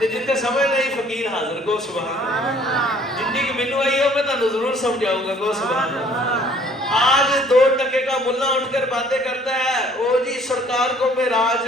تے جتنے سمجھ نہیں فقیر حاضر کو سبحان اللہ. جنی کہ مینوں آئی ہو میں تانوں ضرور سمجھاؤں گا کو سبحان اللہ. آج 2 ٹکے کا ملا اٹھ کر باتیں کرتا ہے او جی سرکار کو معراج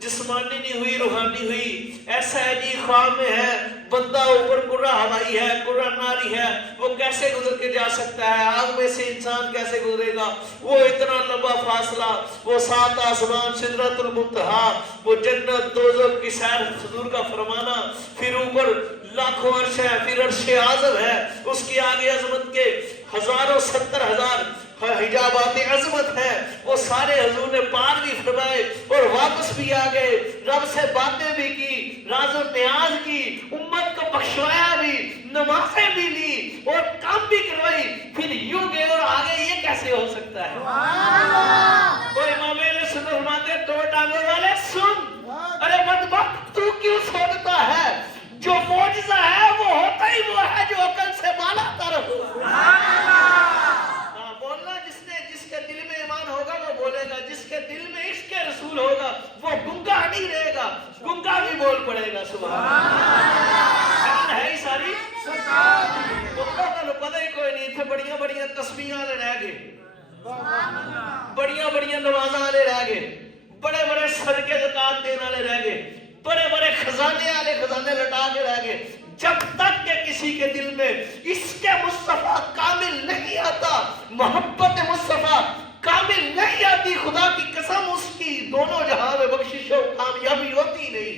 جسمانی نہیں ہوئی روحانی ہوئی. ایسا ہے جی خواب میں ہے بندہ اوپر کرہ ہوائی ہے کرہ ناری ہے وہ کیسے گزر کے جا سکتا ہے. آگ میں سے انسان کیسے گزرے گا. وہ اتنا لمبا فاصلہ وہ 7 آسمان سدرۃ المنتہا وہ جنت دوزخ کی سیر حضور کا فرمانا پھر اوپر لاکھوں عرش ہے پھر عرش اعظم ہے اس کی آگے عظمت کے ہزاروں 70,000 حجابات عظمت ہے وہ سارے حضور نے پار بھی فرمائے اور واپس بھی آ گئے. رب سے باتیں بھی کی راز و نیاز کی امت کو بخشوایا بھی نمازیں بھی لی اور کام بھی کروائی پھر یوں گئے اور آگے. یہ کیسے ہو سکتا ہے؟ وہ امام علیہ السلام فرماتے 2 ٹانگوں والے سن ارے بدبخت تو کیوں سوچتا ہے جو معجزہ ہے وہ ہوتا ہی وہ ہے جو عقل سے بالا تر ہو. بولنا جس کے دل میں ایمان ہوگا وہ بولے گا جس کے دل میں عشق رسول ہوگا وہ گنگا نہیں رہے گا گنگا بھی بول پڑے گا. سبحان اللہ ہے ہی ساری گنگا کا پتہ ہی کوئی نہیں. تھے بڑیاں بڑیاں تسبیحاں والے رہ گئے بڑیاں بڑیاں نمازاں والے رہ گئے بڑے بڑے صدقے زکات دینے والے رہ گئے بڑے بڑے خزانے والے خزانے لٹا کے رہ گئے. جب تک کہ کسی کے دل میں اس کے مصطفیٰ کامل نہیں آتا محبت مصطفیٰ کامل نہیں آتی خدا کی قسم اس کی دونوں جہاں میں بخشش و کامیابی ہوتی نہیں.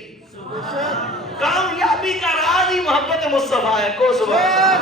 کامیابی کا راز ہی محبت مصطفیٰ ہے کو سبحان.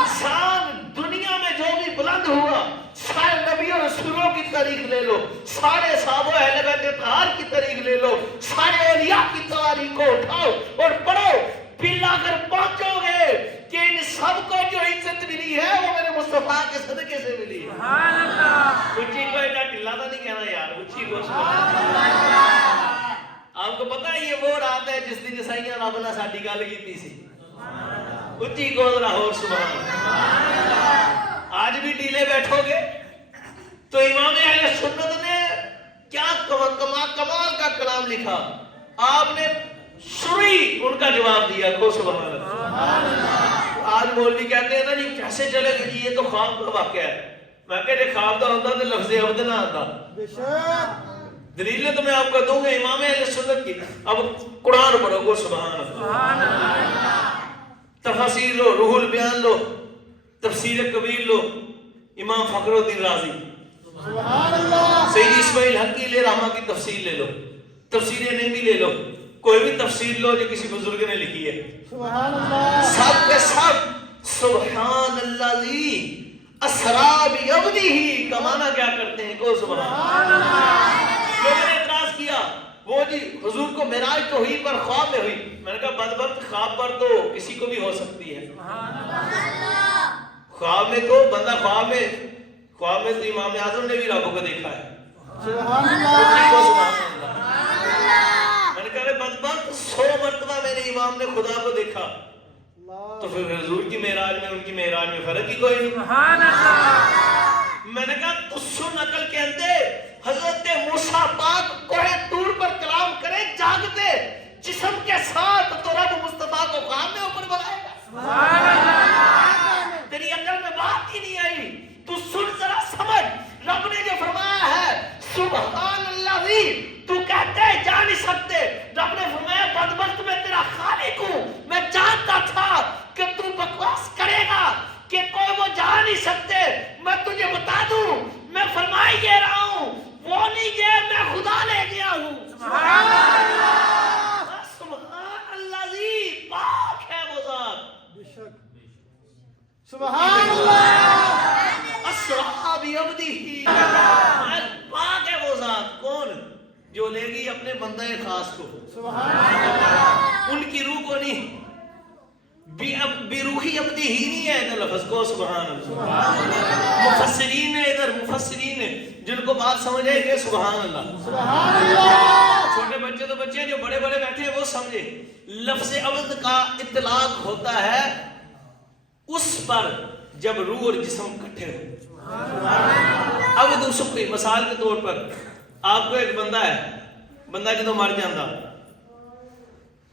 انسان دنیا میں جو بھی بلند ہوا سارے نبیوں رسولوں کی تاریخ لے لو سارے صحابہ اہل بیت اطہار کی تاریخ لے لو سارے اولیاء کی تاریخ کو اٹھاؤ اور پڑھو پھر لا کر پہنچو گے کہ ان سب کو جو عزت ملی ہے وہ میرے مصطفیٰ کے صدقے سے ملی ہے. سبحان اللہ. اچھی کو ایڈا ٹھلا تو نہیں کہنا یار اچھی کو سبحان اللہ. آپ کو پتا ہے یہ وہ رات ہے جس دن عیسائیاں رب نے ساڈی گل کیتی سی. اچھی کو ذرا ہو سبحان اللہ. آج بھی ڈیلے بیٹھو گے تو امام اہل سنت نے کیا کمال کا کلام لکھا. آپ نے سوئی ان کا جواب دیا کو سبحان اللہ. آج مولوی کہتے ہیں نا جی کیسے چلے گا جی یہ تو خواب کا واقعہ ہے. میں کہتے خواب دا ہوتا تو لفظ عبد نہ آتا. دلیلیں تو میں آپ کو دوں گا امام اہل سنت کی. اب قرآن پڑھو کو سبحان اللہ. تفاسیر لو روح البیان لو تفسیر کبیر لو امام فخر الدین رازی سید اسماعیل حقی علیہ رحمہ کی تفسیر لے لو تفسیر نعمی لے لو کوئی بھی تفسیر لو جو کسی بزرگ نے لکھی ہے سبحان اللہ. سب کے سب سبحان اللہ اسرا بعبدہ کا معنی کیا کرتے ہیں کو سبحان اللہ. لوگوں نے اعتراض کیا وہ جی حضور کو معراج تو ہوئی پر خواب میں ہوئی. میں نے کہا بدبخت خواب پر تو کسی کو بھی ہو سکتی ہے. خواب میں تو بندہ خواب میں تو امام اعظم نے بھی رب کو دیکھا ہے. سبحان اللہ. میں نے کہا بدبخت 100 مرتبہ میرے امام نے خدا کو دیکھا تو پھر حضور کی معراج میں ان کی معراج میں فرق ہی کوئی نہیں. سبحان اللہ. میں نے کہا تسو نقل کے اندر حضرت موسیٰ پاک کوہ طور پر کلام کرے جاگتے جسم کے ساتھ تو رب مصطفیٰ کو خواب میں اوپر بلائے گا. سبحان اللہ. تیری عقل میں بات ہی نہیں آئی. تو سن ذرا سمجھ رب نے جو فرمایا ہے سبحان اللہ تو کہتے ہیں جا نہیں سکتے. رب نے فرمایا بدبخت میں تیرا خالق ہوں میں جانتا تھا کہ تو بکواس کرے گا کہ کوئی وہ جا نہیں سکتے. میں تجھے بتا دوں میں فرمائی دے رہا ہوں وہ نہیں گئے میں خدا لے گیا ہوں. سبحان اللہ. سبحان اللہ پاک ہے وہ ذات. بے شک سبحان اللہ. اسرا بعبدہ پاک ہے وہ ذات. کون جو لے گی اپنے بندہ خاص کو. سبحان اللہ. ان کی روح کو نہیں بروحی عبدہ ہی نہیں ہے ادھر لفظ کو. سبحان اللہ. مفسرین نے ادھر مفسرین نے جن کو بات سمجھے کہ سبحان اللہ. سبحان اللہ. چھوٹے بچے تو بچے جو بڑے بڑے بیٹھے ہیں وہ سمجھے لفظ عبد کا اطلاق ہوتا ہے اس پر جب روح اور جسم اکٹھے ہو. اب دوسروں کی مثال کے طور پر آپ کو ایک بندہ ہے بندہ جدو مر جاتا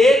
1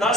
10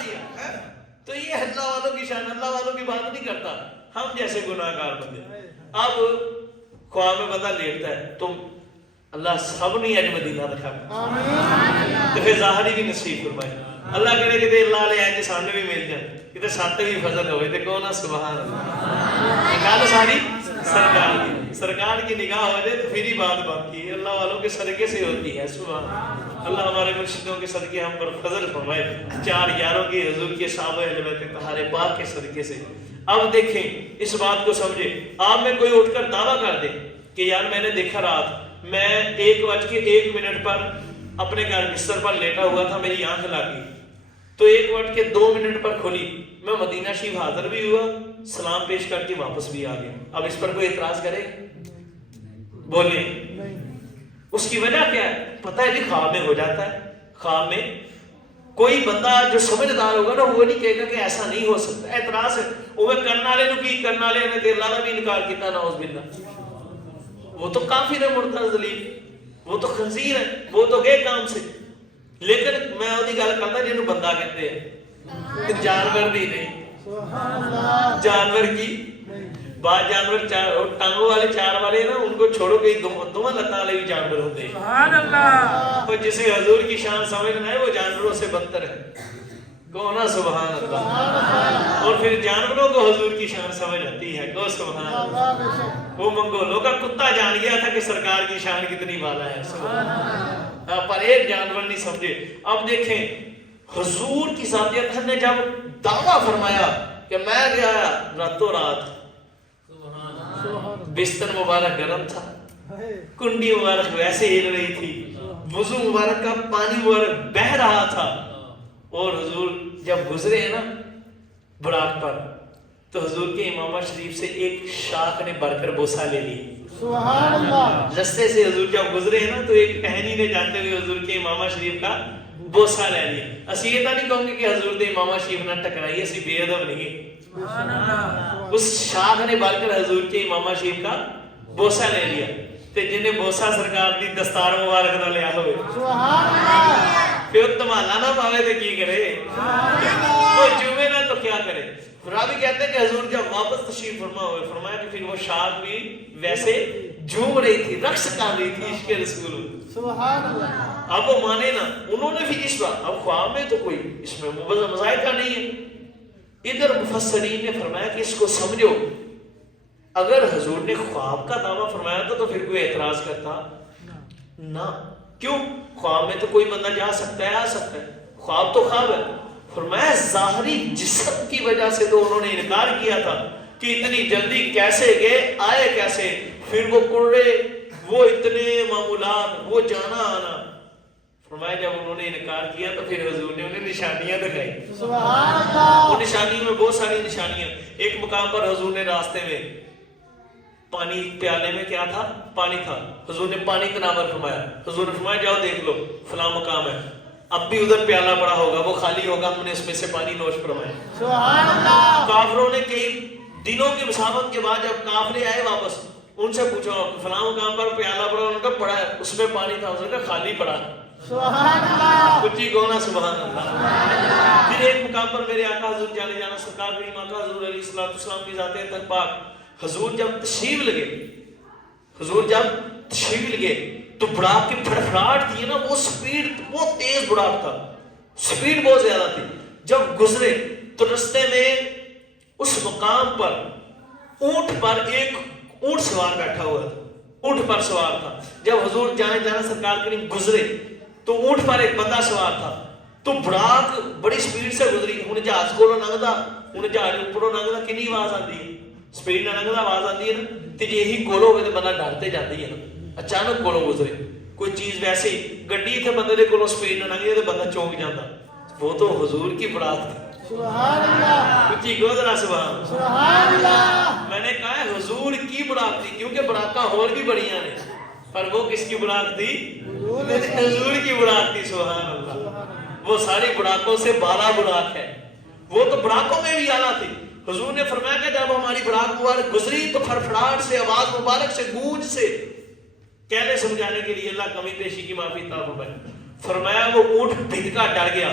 دیا. تو یہ اللہ والوں کی شان, اللہ والوں کی بات نہیں کرتا, ہم جیسے گناہگار بندے. اب خواب میں بندہ لیٹتا ہے, تم اللہ سب نہیں اج مدینہ دکھا تو پھر ظاہری بھی نصیب فرمائے. اللہ کرے کہ اللہ علیہ آئے سامنے بھی مل جائے, کہ ساتھ بھی فضل ہوئے تو کون سبحان اللہ. نکال ساری سرکار کی نگاہ ہو جائے تو پھر ہی بات باقی ہے. اللہ والوں کے صدقے سے ہوتی ہے. سبحان اللہ. ہمارے مرشدوں کے صدقے ہم پر فضل فرمائے, 4 یاروں کی, حضور کے صحابہ اہل بیت طاہر پاک کے صدقے سے. اب دیکھیں اس بات کو سمجھے. آپ میں کوئی اٹھ کر دعویٰ کر دے کہ یار میں نے دیکھا رات میں 1:01 پر اپنے گھر بستر پر لیٹا ہوا تھا, میری آنکھ لگی تو 1:02 پر کھلی, میں مدینہ شریف حاضر بھی ہوا, سلام پیش کر کے واپس بھی آ گیا. اب اس پر کوئی اعتراض کرے؟ بولیں. اس کی وجہ کیا ہے؟ پتہ ہے بھی خواب میں ہو جاتا ہے. خواب میں کوئی بندہ جو سمجھدار ہوگا نا وہ نہیں کہے گا کہ ایسا نہیں ہو سکتا. اعتراض ہے وہ کرنا لے نو کی کرنا لے نے اللہ کا بھی انکار کیتا, نعوذ باللہ. وہ تو کافر ہے, مرتد ذلیل, وہ تو خنزیر ہے, وہ تو گئے کام سے. لیکن میں وہی گل کرتا جنوں بندہ کہتے ہیں, جانور بھی نہیں. جانور کی بعض جانور ٹانگوں والے 4 والے نا, ان کو چھوڑو کہ دونوں لتاں والے بھی جانور ہوتے ہیں. سبحان اللہ. تو جسے حضور کی شان سمجھنا ہے وہ جانوروں سے بدتر ہے. کہو نا سبحان اللہ. اور پھر جانوروں کو حضور کی شان سمجھ آتی ہے. کہو سبحان اللہ. وہ منگولوں کا کتا جان گیا تھا کہ سرکار کی شان کتنی والا ہے. سبحان اللہ. پر ایک جانور نہیں سمجھے. اب دیکھیں حضور کی ذاتیت نے جب دعویٰ فرمایا کہ میں گیا راتوں رات, بستر مبارک گرم تھا, کنڈی مبارک ویسے ہل رہی تھی, وضو مبارک کا پانی مبارک بہ رہا تھا, اور حضور جب گزرے نا براق پر تو حضور کے امامہ شریف سے ایک شاخ نے بڑھ کر بوسہ لے لی. سبحان اللہ. رستے سے حضور جب گزرے نا تو ایک ٹہنی نے جانتے ہوئے حضور کے امامہ شریف کا بوسہ لے لیا. اسی یہ نہیں کہوں گے کہ حضور دے امامہ شریف نہ ٹکرائی, اسی بے ادب نہیں. سبحان اللہ. اس شاخ نے بڑھ کر حضور کے امامہ شریف کا بوسہ لے لیا. تے جنہیں بوسہ سرکار دی دستار مبارک نہ لیا ہوئے, سبحان اللہ, پھر تمہانا نہ پاوے تے کی کرے, وہ جمعے نہ تو کیا کرے. راوی کہتے ہیں کہ حضور جب واپس تشریف فرما ہوئے, فرمایا کہ پھر وہ شاخ بھی ویسے جھوم رہی تھی, رقص کر رہی تھی عشق رسول. سبحان اللہ. اب وہ مانے نا, انہوں نے بھی اس بات, اب خواب میں تو کوئی اس میں مذائقہ نہیں ہے. ادھر مفسرین نے فرمایا کہ اس کو سمجھو, اگر حضور نے خواب کا دعویٰ فرمایا تھا تو پھر کوئی اعتراض کرتا نہ. کیوں؟ خواب میں تو کوئی بندہ جا سکتا ہے, آ سکتا ہے, خواب تو خواب ہے. فرمایا ظاہری جسم کی وجہ سے تو انہوں نے انکار کیا تھا کہ اتنی جلدی کیسے گئے, آئے کیسے, پھر وہ کڑے, وہ اتنے معمولات, وہ جانا آنا. فرمایا جب انہوں نے انکار کیا تو پھر حضور نے انہیں نشانیاں دکھائی. سبحان اللہ. وہ نشانیوں میں بہت ساری نشانیاں. ایک مقام پر حضور نے راستے میں پانی پیالے میں کیا تھا؟ پانی تھا. حضور نے پانی کا نام فرمایا. حضور نے فرمایا جاؤ دیکھ لو فلاں مقام ہے, اب بھی ادھر پیالہ پڑا ہوگا, وہ خالی ہوگا, ہم نے اس میں سے پانی نوش فرمایا. سبحان اللہ. کافروں نے کئی دنوں کی مسافت کے بعد جب کافرے آئے واپس, ان سے پوچھو فلاں مقام پر پیالہ پڑا, ان کا پڑا ہے, اس میں پانی تھا, اس نے خالی پڑا. سبحان اللہ. کچھ گونا سبحان اللہ. پھر ایک مقام پر میرے آقا حضور جانے جانا سرکار کریم آقا حضور علیہ السلام کی ذات تک پاک, حضور جب تشریف لگے, حضور جب تشریف لگے تو براق کی پھڑپھڑاہٹ تھی نا, وہ سپیڈ, وہ تیز براق تھا, سپیڈ بہت زیادہ تھی. جب گزرے تو رستے میں اس مقام پر اونٹ پر ایک اونٹ سوار بیٹھا ہوا تھا, اونٹ پر سوار تھا. جب حضور جانے جانا سرکار کریم گزرے تو اونٹ پر ایک بندہ سوار تھا, تو براق بڑی سپیڈ سے گزری. انہیں جہاز کو لنگدا, انہیں جہاز اوپروں لنگدا, کنی آواز آتی ہے, سپیڈ نہ لنگدا آواز آتی ہے نا, تے یہی کولو ہوئے تو بندہ ڈرتے جاتی ہے نا. اچانک کولو گزرے کوئی چیز ویسے ہی, گڈی تھے بندے دے کولو سپیڈ نہ لنگی تو بندہ چونک جاتا. وہ تو حضور کی براق تھی. سبحان اللہ. کچھ ہی گودرا سبحان. سبحان اللہ. میں نے کہا ہے حضور کی براق تھی, کیونکہ براقاں اور بھی بڑیاں نے, پر وہ کس کی براق تھی؟ حضور کی براق تھی. سبحان اللہ. وہ ساری براقوں سے 12 براق ہے, وہ تو براقوں میں بھی اعلیٰ تھی. حضور نے فرمایا کہ جب ہماری براق مبارک گزری تو پھڑپھڑاہٹ سے, آواز مبارک سے, گونج سے, کہنے سمجھانے کے لیے اللہ کمی پیشی کی معافی عطا فرمائے. فرمایا وہ اونٹ بھٹکا ڈر گیا,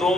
2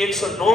109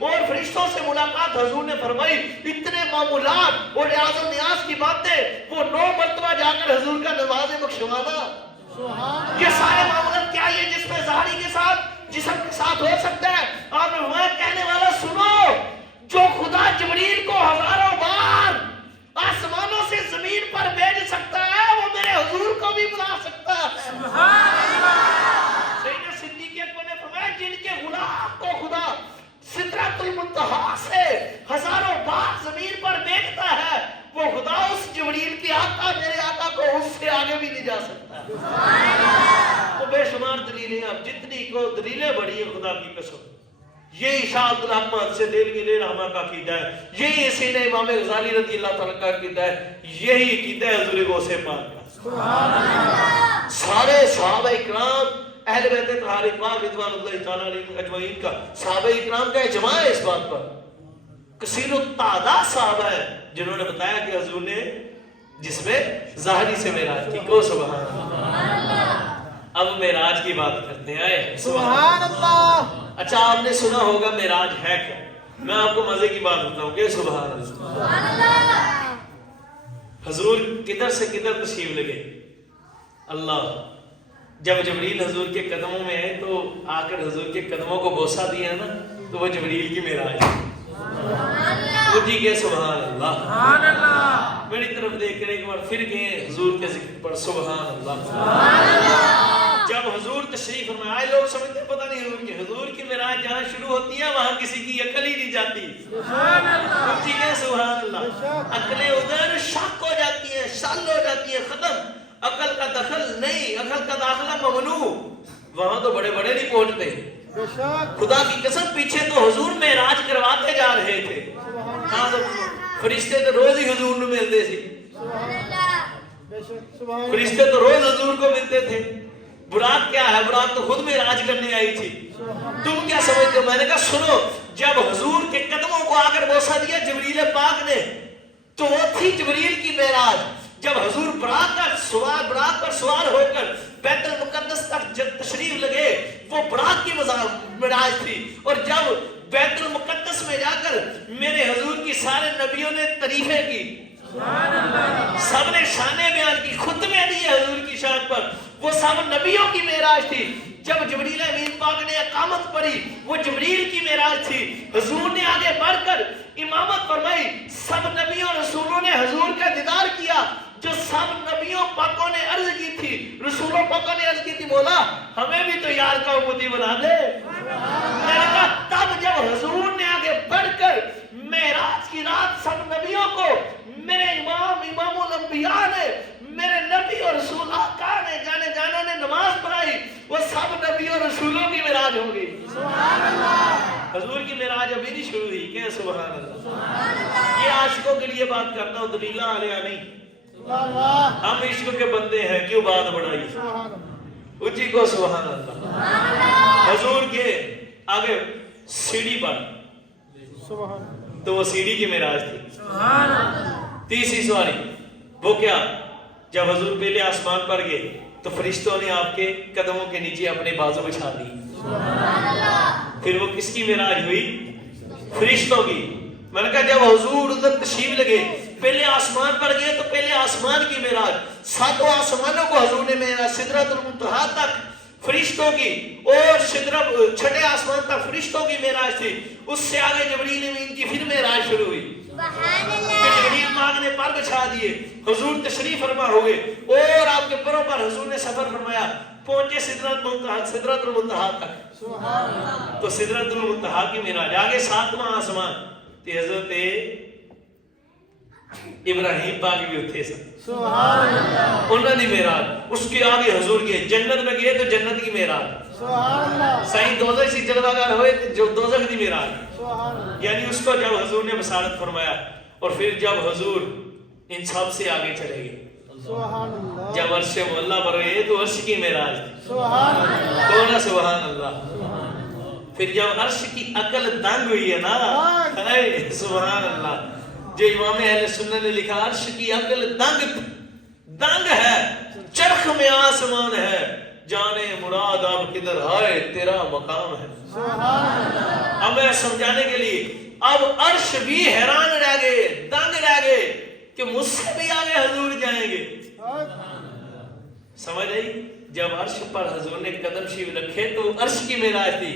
اور فرشتوں سے ملاقات حضور نے فرمائی. اتنے معمولات اور ریاض و نیاز کی باتیں, وہ 9 مرتبہ جا کر حضور کا نماز بخشوانا, یہ سارے معاملات کیا یہ جس میں ظاہری کے ساتھ جسم کے ساتھ ہو سکتا ہے؟ آپ نے کہنے والا سنو, جو خدا جبریل کو ہزاروں بار آسمانوں سے زمین پر بھیج سکتا ہے, وہ میرے حضور کو بھی بلا سکتا ہے. سیدنا صدیق اکبر نے فرمایا جن کے غلام کو خدا سدرۃ المنتہا سے ہزاروں بار زمین پر بھیجتا ہے, وہ خدا اس جبریل کی آقا میرے آقا کو اس سے آگے بھی نہیں جا سکتا. تو بے شمار دلیلیں, اب جتنی کو دلیلیں بڑی ہیں خدا کی قسم. یہی شاہ عبدالحق محمد سے دہلوی رحمہ کا عقیدہ ہے, یہی سینہ امام غزالی رضی اللہ تعالیٰ کا عقیدہ ہے, یہی عقیدہ ہے حضور غوث پاک کا. سارے صحابہ اکرام اہل بیت طہار پاک رضوان اللہ تعالیٰ علیہم اجمعین کا, صحابہ اکرام کا اجماع ہے اس بات پر. کثیر التعداد صحابہ ہے جنہوں نے بتایا کہ حضور نے جس میں ظاہری سے معراج کی. کو سبحان اللہ. اب معراج کی بات کرتے ہیں. سبحان اللہ. اچھا آپ نے سنا ہوگا معراج ہے کیا؟ میں آپ کو مزے کی بات بتاؤں کہ سبحان اللہ. حضور کدھر سے کدھر تشریف لگے. اللہ جب جبریل حضور کے قدموں میں ہے تو آ کر حضور کے قدموں کو بوسہ دیا نا, تو وہ جبریل کی معراج ہے. وہ جی کہ سبحان اللہ. میری طرف دیکھ کر ایک بار پھر گئے حضور کے ذکر پر. سبحان اللہ. جب حضور تشریف فرمایا, آئے لوگ سمجھتے ہیں پتہ نہیں حضور کی معراج جہاں شروع ہوتی ہے وہاں کسی کی عقل ہی نہیں جاتی. جی کہ سبحان اللہ. عقلیں ادھر شک ہو جاتی ہیں, شل ہو جاتی ہیں, ختم. عقل کا دخل نہیں, عقل کا داخلہ ممنوع. وہاں تو بڑے بڑے نہیں پہنچتے. خدا کی قسم پیچھے تو حضور معراج کرواتے جا رہے تھے. فرشتے تو روز ہی حضور کو ملتے تھے. فرشتے تو روز حضور کو ملتے تھے. براق کیا ہے؟ براق تو خود معراج کرنے آئی تھی. تم کیا سمجھتے ہو؟ میں نے کہا سنو, جب حضور کے قدموں کو آ کر بوسہ دیا جبریل پاک نے, تو وہ تھی جبریل کی معراج. جب حضور براق پر سوار ہو کر بیت المقدس تک تشریف لگے, وہ براق کی معراج تھی. اور جب بیت المقدس میں جا کر میرے حضور کی سارے نبیوں نے تعریفیں کی, سب نے شانیں بیان کی, خطبے دیے حضور کی شان پر, وہ سب نبیوں کی معراج تھی. جب جبریل امین پاک نے اقامت پڑھی, وہ جبریل کی معراج تھی. حضور نے آگے بڑھ کر امامت فرمائی, سب نبیوں رسولوں نے حضور کا دیدار کیا. جو سب نبیوں پاکوں نے عرض کی تھی, رسولوں پاکوں نے عرض کی تھی, مولا ہمیں بھی تو یار کا امتی بنا دے. میں نے کہا تب جب حضور نے آگے بڑھ کر معراج کی رات سب نبیوں کو میرے امام الانبیاء نے, میرے نبی اور رسول آقا نے, جانے جانا نے نماز پڑھائی, وہ سب نبی اور رسولوں کی معراج ہو گئی. سبحان اللہ. حضور کی معراج ابھی نہیں شروع ہوئی. کہ سبحان اللہ. یہ عاشقوں کے لیے بات کرتا ہوں, دلیلہ علیہ نہیں. ہم عشق کے بندے ہیں, کیوں بات بڑھائی. اچھی کو سبحان اللہ. حضور کے آگے سیڑھی پر, تو وہ سیڑھی کی معراج تھی. تیسری سواری وہ کیا, جب حضور پہلے آسمان پر گئے تو فرشتوں نے آپ کے قدموں کے نیچے اپنے بازو بچھا دی. پھر وہ کس کی معراج ہوئی؟ فرشتوں کی. میں نے کہا جب حضور ادھر تشریف لگے, پہلے آسمان پر گئے تو پہلے آسمان کی معراج, 7 آسمانوں کو حضور نے معراج, سدرۃ المنتہا تک فرشتوں کی, اور 6 آسمان تک فرشتوں کی معراج تھی. اس سے آگے جبریل امین کی پھر معراج شروع ہوئی. جبریل پاک نے پر بچھا دیے, حضور تشریف فرما ہو گئے, اور آپ کے پروں پر حضور نے سفر فرمایا, پہنچے سدرۃ المنتہا تک. تو سدرۃ المنتہا کی معراج. آگے 7واں آسمان تے حضرت ابراہیم پاک بھی اتھے سن. سبحان اللہ. انہوں نے معراج. اس کے آگے حضور گئے, جنت میں گئے تو جنت کی معراج. سبحان اللہ. صحیح دوزخ سے جلوہ گر ہوئے جو دوزخ دی معراج. سبحان اللہ. یعنی اس کو جب حضور نے بشارت فرمایا, اور پھر جب حضور ان سب سے آگے چلے گئے, سبحان اللہ, جب عرش مولا پر گئے تو عرش کی معراج. سبحان اللہ. کون ہے سبحان اللہ. پھر جب عرش کی عقل دنگ ہوئی ہے نا, سبحان اللہ, جو امام اہل سنت نے لکھا, عرش کی عقل دنگ ہے, چرخ میں آسمان ہے, جانے مراد اب کدھر ہے, تیرا مقام ہے. اب میں سمجھانے کے لیے، اب عرش بھی حیران رہ گئے، دنگ رہ گئے کہ مجھ سے بھی آگے حضور جائیں گے. سمجھ آئی؟ جب عرش پر حضور نے قدم شریف رکھے تو عرش کی معراج تھی.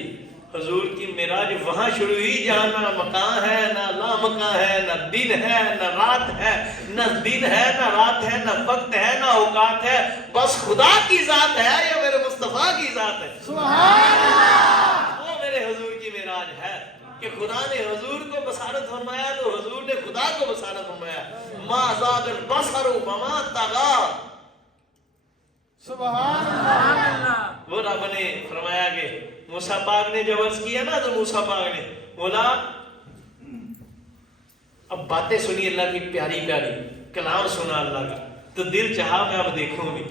حضور کی معراج وہاں شروع ہوئی جہاں نہ مکان ہے، نہ لا مکان ہے، نہ دن ہے، نہ رات ہے، نہ دن ہے، نہ رات ہے، نہ وقت ہے، نہ اوقات ہے، بس خدا کی ذات ہے یا میرے مصطفیٰ کی ذات ہے. سبحان اللہ. وہ میرے حضور کی معراج ہے کہ خدا نے حضور کو بصارت فرمایا تو حضور نے خدا کو بصارت فرمایا. ما زاغ البصر وما طغى. سبحان اللہ. وہ رب نے فرمایا کہ موسیٰ پاک نے جب عرض کیا نا تو موسیٰ پاک نے بولا، اب باتیں سنی اللہ کی پیاری پیاری، کلام سنا اللہ کا، تو دل چاہا میں اب دیکھوں بھی.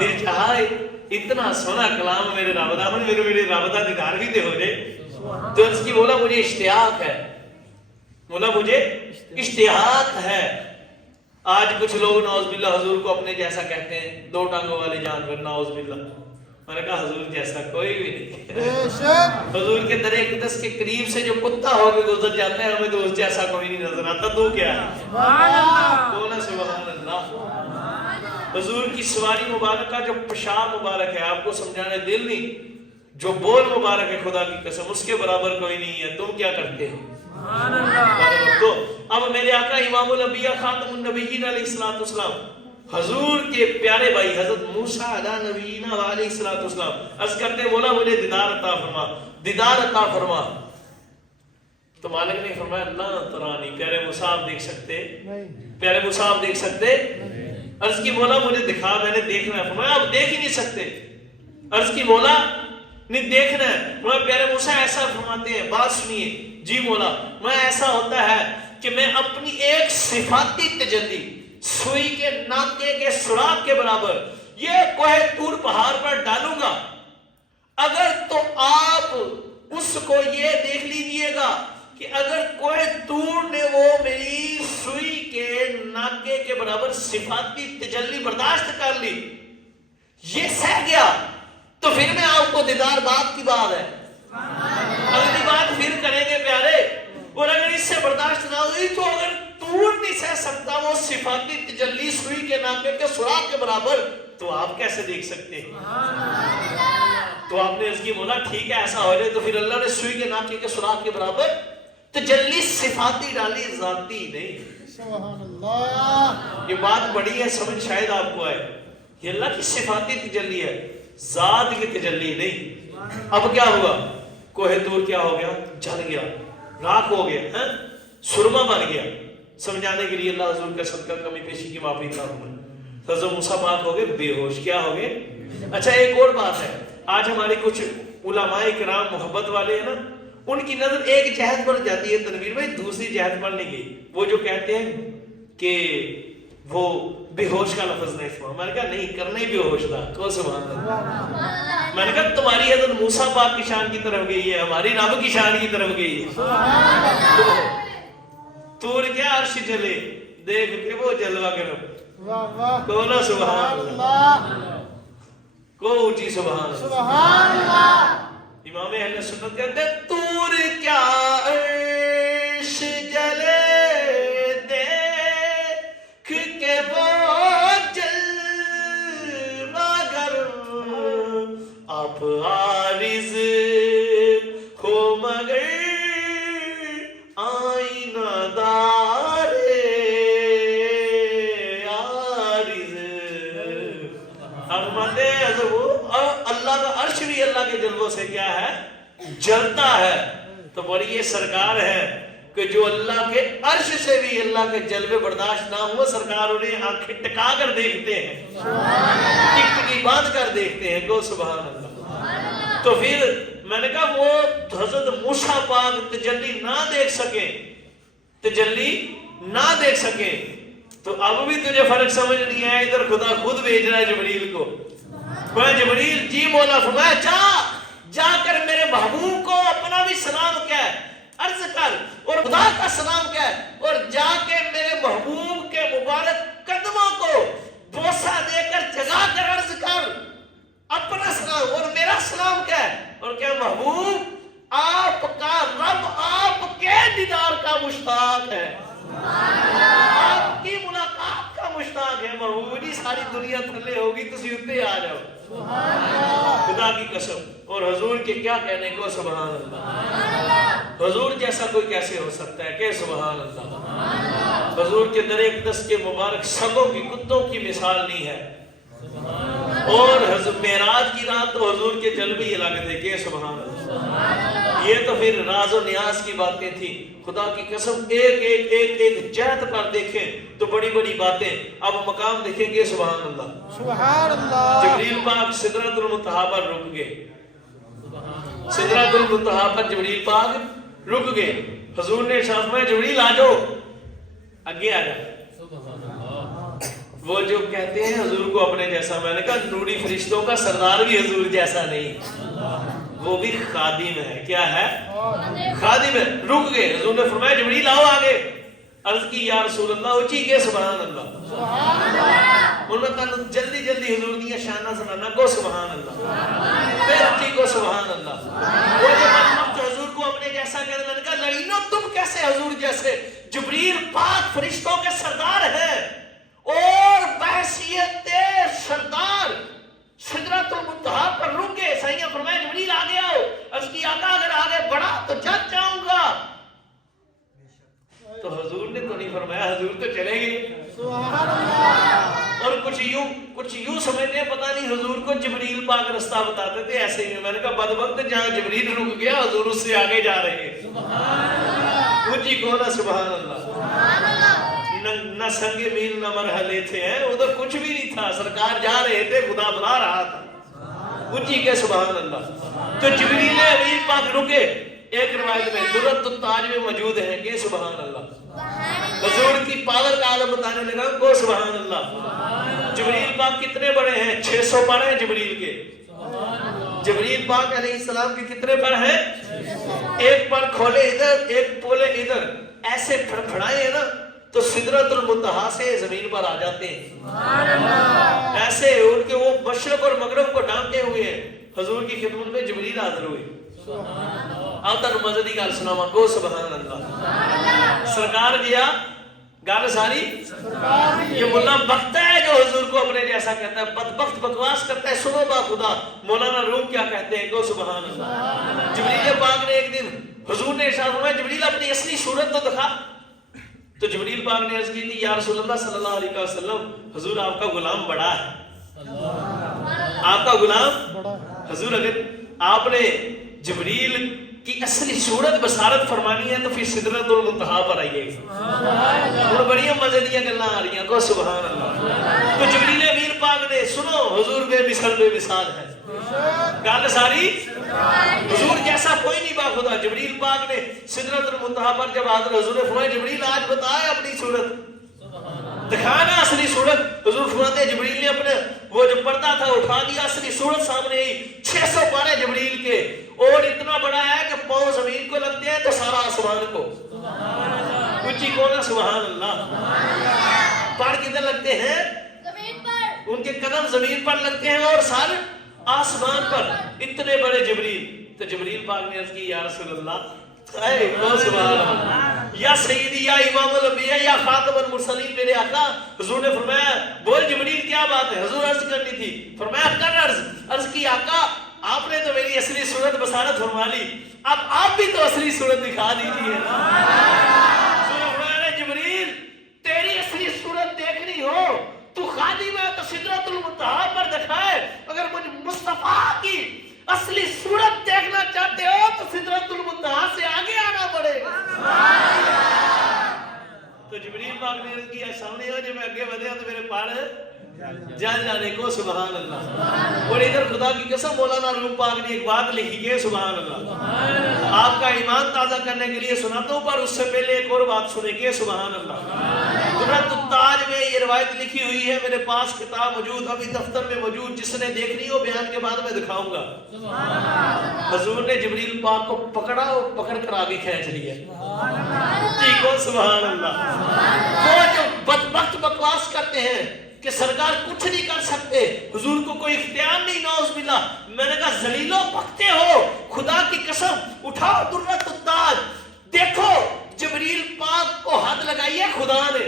دل چاہا اتنا سونا کلام میرے رب دا، میرے رب دا دیدار بھی دے ہو جائے. تو اس کی بولا مجھے اشتیاق ہے، بولا مجھے اشتیاق ہے. آج کچھ لوگ نعوذ باللہ حضور کو اپنے جیسا کہتے ہیں، 2 ٹانگوں والے جانور، نعوذ باللہ. میں نے کہا حضور جیسا کوئی بھی نہیں. حضور کے در اقدس کے قریب سے جو کتا ہو کے گزر جاتا ہے ہمیں تو اس جیسا کوئی نہیں نظر آتا. تو کیا ہے؟ بولا سبحان اللہ. حضور کی سواری مبارکہ جو پیشاب مبارک ہے، آپ کو سمجھانے دل نہیں، جو بول مبارک ہے خدا کی قسم اس کے برابر کوئی نہیں ہے. تم کیا کرتے ہو؟ تو اب میرے آقا امام الانبیاء خاتم النبیین علیہ السلام حضور کے پیارے بھائی حضرت موسیٰ علیہ نبینا علیہ السلام عرض کرتے ہیں مولا مجھے دیدار عطا فرما، دیدار عطا فرما. تو مالک نے فرمایا اللہ ترانی، پیارے موسیٰ آپ دیکھ سکتے؟ پیارے موسیٰ آپ دیکھ سکتے؟ عرض کی مولا مجھے دکھا، میں نے دیکھنا ہے. فرمایا آپ دیکھ ہی نہیں سکتے. عرض کی مولا نہیں دیکھنا ہے. مولا پیارے موسیٰ ایسا فرماتے ہیں، بات سنیے. جی مولا میں ایسا ہوتا ہے کہ میں اپنی ایک صفاتی تجلی سوئی کے ناکے کے سراغ کے برابر یہ کوہ طور پہاڑ پر ڈالوں گا. اگر تو آپ اس کو یہ دیکھ لیجئے گا کہ اگر کوہ طور نے وہ میری سوئی کے ناکے کے برابر صفاتی تجلی برداشت کر لی، یہ سہ گیا، تو پھر میں آپ کو دیدار بات کی بات ہے. اگلی بات پھر کریں گے پیارے. اور اگر اس سے برداشت نہ ہوئی تو اگر طور نہیں سہ سکتا وہ صفاتی تجلی سوئی کے ناکے کے سراغ کے برابر، تو آپ کیسے دیکھ سکتے ہیں؟ تو آپ نے اس کی بولا ٹھیک ہے ایسا ہو جائے. تو پھر اللہ نے سوئی کے ناکے کے سراغ کے برابر تجلی صفاتی ڈالی، ذاتی نہیں. سبحان اللہ. یہ بات بڑی ہے، سمجھ شاید آپ کو آئے. یہ اللہ کی صفاتی تجلی ہے، ذات کی تجلی نہیں. اب کیا ہوا؟ کوہ طور کیا ہو گیا؟ جل گیا، راکھ ہو گیا، سرما بن گیا. سمجھانے کے لیے اللہ حضور کا صدقہ کمی پیشی کی معافی کا حکم. حضرت موسیٰ پاک ہو گئے بے ہوش. کیا ہو گئے؟ اچھا ایک اور بات ہے، آج ہمارے کچھ علماء کرام محبت والے ہیں نا، ان کی نظر ایک جہت پر جاتی ہے تنویر بھائی، دوسری جہت پر نہیں گئی. وہ جو کہتے ہیں کہ وہ بے ہوش کا لفظ نہیں استعمال. میں نے کہا نہیں کرنا ہی بے ہوش تھا. کو سبحان اللہ. میں نے کہا تمہاری حضرت موسیٰ پاک کی شان کی طرف گئی ہے، ہماری رب کی شان کی طرف گئی ہے. طور کیا عرش جلے دیکھ کے وہ جلوہ کرو. کہو سبحان اللہ. کو اونچی سبحان اللہ. امام اہل سنت کہتے ہیں طور کیا عرش جلے دیکھ کے وہ جلوہ کرو. آپ عارض ہو مگر آئینہ دار عارض. فرماتے ہیں اللہ کا عرش بھی اللہ کے جلووں سے کیا ہے؟ جلتا ہے. تو بڑی یہ سرکار ہے کہ جو اللہ کے عرش سے بھی اللہ کے جلوے برداشت نہ ہوا، سرکار انہیں آنکھیں ٹکا کر دیکھتے ہیں، ٹکٹکی باندھ کر دیکھتے ہیں. گو سبحان اللہ. تو پھر میں نے کہا وہ حضرت موسیٰ پاک تجلی نہ دیکھ سکے، تجلی نہ دیکھ سکے، تو اب بھی تجھے فرق سمجھ نہیں آیا. ادھر خدا خود بھیج رہا ہے جبریل کو. جبریل جی مولا فرمایا جا کر میرے محبوب کو اپنا بھی سلام کہہ، عرض کر، اور خدا کا سلام کہہ، اور جا کے میرے محبوب کے مبارک قدموں کو بوسہ دے کر جگا کر عرض کر اپنا سلام اور میرا سلام کہہ. اور کیا محبوب مشتاق ہے, آپ کی ملاقات کا مشتاق ہے. محبوب جی ساری دنیا تھلے ہوگی تسی اتنے آ جاؤ, خدا کی قسم. اور حضور کے کیا کہنے کو, سبحان اللہ. حضور جیسا کوئی کیسے ہو سکتا ہے کہ سبحان اللہ. حضور کے در اقدس کے مبارک سگوں کی کتوں کی مثال نہیں ہے. اور معراج کی رات تو حضور کے جلوے ہی الگ تھے کہ سبحان اللہ. یہ تو پھر راز و نیاز کی باتیں تھیں. خدا کی قسم ایک ایک ایک ایک جہت پر دیکھیں تو بڑی بڑی باتیں. اب مقام دیکھیں گے سبحان اللہ. سبحان اللہ. جبریل پاک سدرۃ المنتہا پر رک گئے. سدرۃ المنتہا پر جبریل پاک رک گئے. حضور نے ارشاد فرمایا جبریل آ جاؤ, آگے آ جاؤ. وہ جو کہتے ہیں حضور کو اپنے جیسا, میں نے کہا نوری فرشتوں کا سردار بھی حضور جیسا نہیں, وہ بھی خادم ہے. کیا ہے؟ خادم ہے. رک گئے. حضور نے فرمایا جبریل آؤ آگے. عرض کی یا رسول اللہ, اچھی کے سبحان اللہ. اور میں کہا جلدی جلدی حضور دیا شانہ سنانا کو سبحان اللہ, پھر اچھی کو سبحان اللہ. وہ جو وقت حضور کو اپنے جیسا کہنے, میں نے کہا لڑینو تم کیسے حضور جیسے؟ جبریل پاک فرشتوں کے سردار ہیں اور بحیثیت سردار سدرۃ المنتہا پر رک گئے. سائیاں فرمایا جبریل آگے آؤ. عرض کی آقا اگر آگے بڑھا تو جگ جاؤں گا. تو حضور نے تو نہیں فرمایا, حضور تو چلے گئے. سبحان اللہ. اور کچھ یوں سمجھتے ہیں پتہ نہیں حضور کو جبریل پاک رستہ بتاتے تھے ایسے ہی. میں نے کہا بدبخت جہاں جبریل رک گیا حضور اس سے آگے جا رہے ہیں. اونچی کہنا سبحان اللہ. نہ سنگ میل نہ مرحلے تھے, ادھر کچھ بھی نہیں تھا, سرکار جا رہے تھے, خدا بلا رہا تھا. اونچی کہ سبحان اللہ. تو جبریل امین پاک رکے. ایک روایت میں درۃ التاج میں موجود ہے کہ سبحان اللہ. حضور کی پاور کا عالم بتانے لگا کو سبحان اللہ. جبریل پاک کتنے بڑے ہیں؟ 600 پر ہیں جبریل کے. جبریل پاک علیہ السلام کے کتنے پر ہیں؟ ایک پر کھولے ادھر, ایک پولے ادھر, ایسے پھڑپھڑائے ہیں نا تو سدرۃ المنتہا سے زمین پر آ جاتے ہیں. ایسے ان کے وہ مشرق اور مغرب کو ڈھانپتے ہوئے ہیں. حضور کی خدمت میں جبریل حاضر ہوئے. آتا نو مزدی گال سناما کو سبحان اللہ. سرکار گیا گال ساری. یہ ملا بکتا ہے جو حضور کو اپنے جیسا کہتا ہے, بدبخت بکواس کرتا ہے. سنو با خدا مولانا روم کیا کہتے ہیں کو سبحان اللہ. جبریل پاک نے ایک دن حضور نے ارشاد فرمایا جبریل اپنی اصلی صورت تو دکھا. تو جبریل پاک نے عرض کی تھی یا رسول اللہ صلی اللہ علیہ وسلم, حضور آپ کا غلام بڑا ہے. آپ کا غلام حضور, اگر آپ نے جبریل کی اصلی صورت بصارت فرمانی ہے تو پھر سدرۃ المنتہا پر آئیے گا. اور بڑی مزے دیا گلاں آ رہی ہیں کو سبحان اللہ. تو جبریل امین پاک نے سنو حضور بے مثل بے مثال ہے. گل ساری حضور جیسا کوئی نہیں با خدا. جبریل پاک نے سدرۃ المنتہا پر جب حاضر حضور نے فرمایا جبریل آج بتائے اپنی صورت دکھانا اصلی صورت. حضور فرماتے ہیں جبریل نے اپنے وہ جو پردہ تھا اٹھا دیا, اصلی صورت سامنے آئی. 600 پارے جبریل کے, اور اتنا بڑا ہے کہ پاؤں زمین کو لگتے ہیں تو سارا آسمان کو. اونچی کہنا سبحان اللہ. پار کدھر لگتے ہیں؟ زمین پر. ان کے قدم زمین پر لگتے ہیں اور سر آسمان پر. اتنے بڑے جبریل. تو جبریل پاک نے عرض کی یا رسول اللہ, اے سبحان اللہ, یا سیدی یا امام الانبیاء یا خاتم المرسلین میرے آقا. حضور نے فرمایا بول جبریل کیا بات ہے؟ حضور عرض کرنی تھی. فرمایا کر عرض. عرض کی آقا آپ نے تو میری اصلی صورت بصارت فرما لی, اب آپ بھی تو اصلی صورت دکھا دیجیے. جبریل تیری اصلی صورت دیکھنی ہو تو خادم ہے تو سدرۃ المنتہا پر دکھائے. اگر مجھے مصطفیٰ کی اصلی صورت دیکھنا چاہتے ہو تو سدرۃ المنتہا سے آگے آنا پڑے گا. تو جبریل پاک نے عرض کیا سامنے ہو, جب میں آگے بڑھے تو میرے پار جان جانے کو سبحان اللہ. اور ادھر خدا کی قسم مولانا روم پاک نے ایک بات لکھی کہ سبحان اللہ. آپ کا ایمان تازہ کرنے کے لیے سناتا ہوں, پر اس سے پہلے ایک اور بات سنیں گے سبحان اللہ. درۃ التاج میں یہ روایت لکھی ہوئی ہے, میرے پاس کتاب موجود, ابھی دفتر میں موجود, جس نے دیکھنی ہو بیان کے بعد میں دکھاؤں گا. حضور نے جبریل پاک کو پکڑا اور پکڑ کر آگے کھینچ لیا. ٹھیک ہو سبحان اللہ. وہ جو بدبخت بکواس کرتے ہیں کہ سرکار کچھ نہیں کر سکتے, حضور کو کوئی اختیار نہیں, نعوذ باللہ. میں نے کہا ذلیلو بکتے ہو, خدا کی قسم اٹھاؤ درۃ التاج دیکھو. جبریل خدا نے.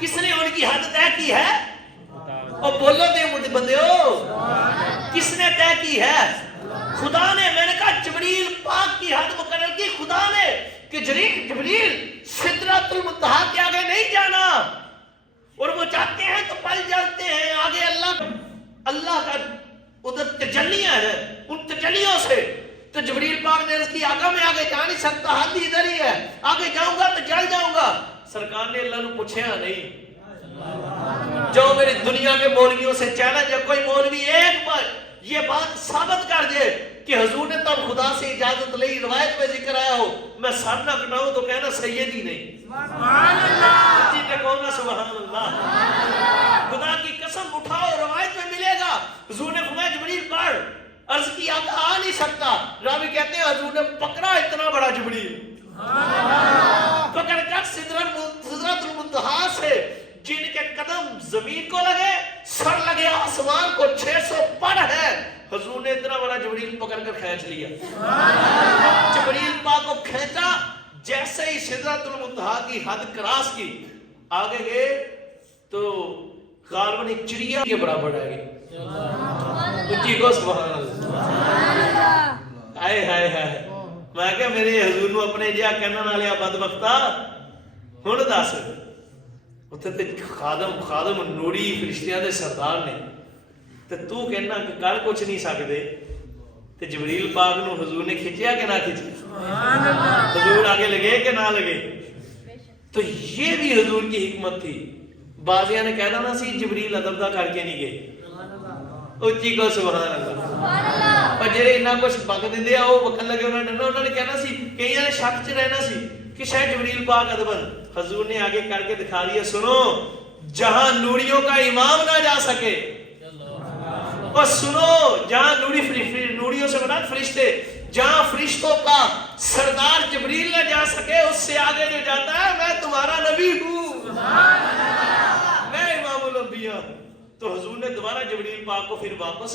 کس نے ان کی حد طے کی ہے؟ اور بولو دے مجھے بندیو, کس نے طے کی ہے؟ خدا نے. میں نے کہا جبریل پاک کی حد مقرر کی خدا نے کہ جبریل سدرۃ المنتہا کے آگے نہیں جانا, اور وہ جاتے ہیں تو پل جلتے ہیں. آگے اللہ کا ادھر تجلیاں ہیں, ان تجلیوں سے تو جبریل پاک نے عرض کی آقا میں آگے جا نہیں سکتا, حد ہی ادھر ہی ہے, آگے جاؤں گا تو جل جاؤں گا. سرکار نے اللہ نے پوچھا نہیں. جو میری دنیا کے مولویوں سے چیلنج ہے, کوئی مولوی ایک بار یہ بات ثابت کر دے کہ حضور نے تب خدا سے اجازت لی, روایت میں ذکر آیا ہو, میں سر نہ کٹاؤں تو کہنا سیدی نہیں. سبحان اللہ, جی کہ کہنا سبحان اللہ. خدا کی قسم اٹھاؤ, روایت میں ملے گا. حضور نے فرمایا جبریل پڑھ. عرض کی آقا آ نہیں سکتا. راوی کہتے ہیں حضور نے پکڑا اتنا بڑا جبریل, پکڑ کر سدرۃ المنتہا سے جن کے قدم زمین کو لگے, سر لگے آسمان کو, 600 پر ہے. حضور نے اتنا بڑا جبریل پکڑ کر کھینچ لیا. جبریل پاک کو کھینچا, جیسے ہی سدرۃ المنتہا کی حد کراس کی, آگے گئے تو غالباً ایک چڑیا کے برابر آ گئی. اچھی کو سبحان اللہ. ہائے ہائے ہائے, میں کہ میرے حضور نو اپنے جہا کہنے والے بدبختا ہن دس, اتنے تے خادم نوری فرشتیاں دے سردار نے, تے تو کہنا کہ کر کچھ نہیں سکتے. تے جبریل پاک نو حضور نے کھچیا کہ نہ کھچیا؟ حضور آگے لگے کہ نہ لگے؟ تو یہ بھی حضور کی حکمت تھی. بازیاں نے کہنا نا سی جبریل ادب دا کر کے نہیں گئے. اچھی کو سبحان اللہ. اور جڑے اتنا کچھ بک دیندے آ وہ بکن لگے, انہوں نے کہنا سی, کئیاں نے شک چ رہنا سی کہ شاید جبریل پاک ادبن. حضور نے آگے کر کے دکھا دیا, سنو جہاں نوریوں کا امام نہ جا سکے, اور سنو جہاں نوریوں سے بنا فرشتے, جہاں فرشتوں کا سردار جبریل نہ جا سکے, اس سے آگے جو جاتا ہے میں تمہارا نبی ہوں, میں امام الانبیاء. تو حضور نے دوبارہ جبریل پاک کو پھر واپس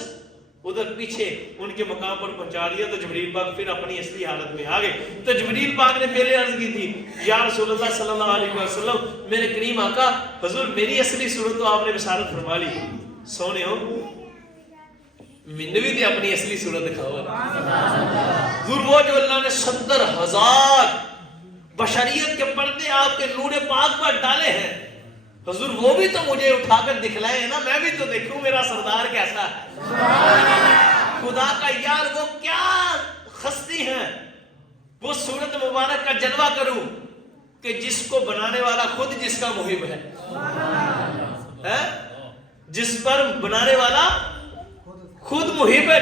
ادھر پیچھے ان کے مقام پر پہنچا دیا. تو جبریل پاک پھر اپنی اصلی حالت میں آ گئے. تو جبریل پاک نے پہلے عرض کی تھی, یا رسول اللہ صلی اللہ علیہ وسلم, میرے کریم آقا حضور میری اصلی صورت تو آپ نے بشارت فرما لی, سونے ہو مینوں بھی تے اپنی اصلی صورت دکھاؤ. حضور وہ جو اللہ نے 70,000 بشریت کے پردے آپ کے نور پاک پر ڈالے ہیں, حضور وہ بھی تو مجھے اٹھا کر دکھلائے ہیں نا, میں بھی تو دیکھوں میرا سردار کیسا ہے. خدا کا یار وہ کیا ہستی ہیں, وہ صورت مبارک کا جلوہ کروں کہ جس کو بنانے والا خود جس کا محب ہے, جس پر بنانے والا خود محب ہے,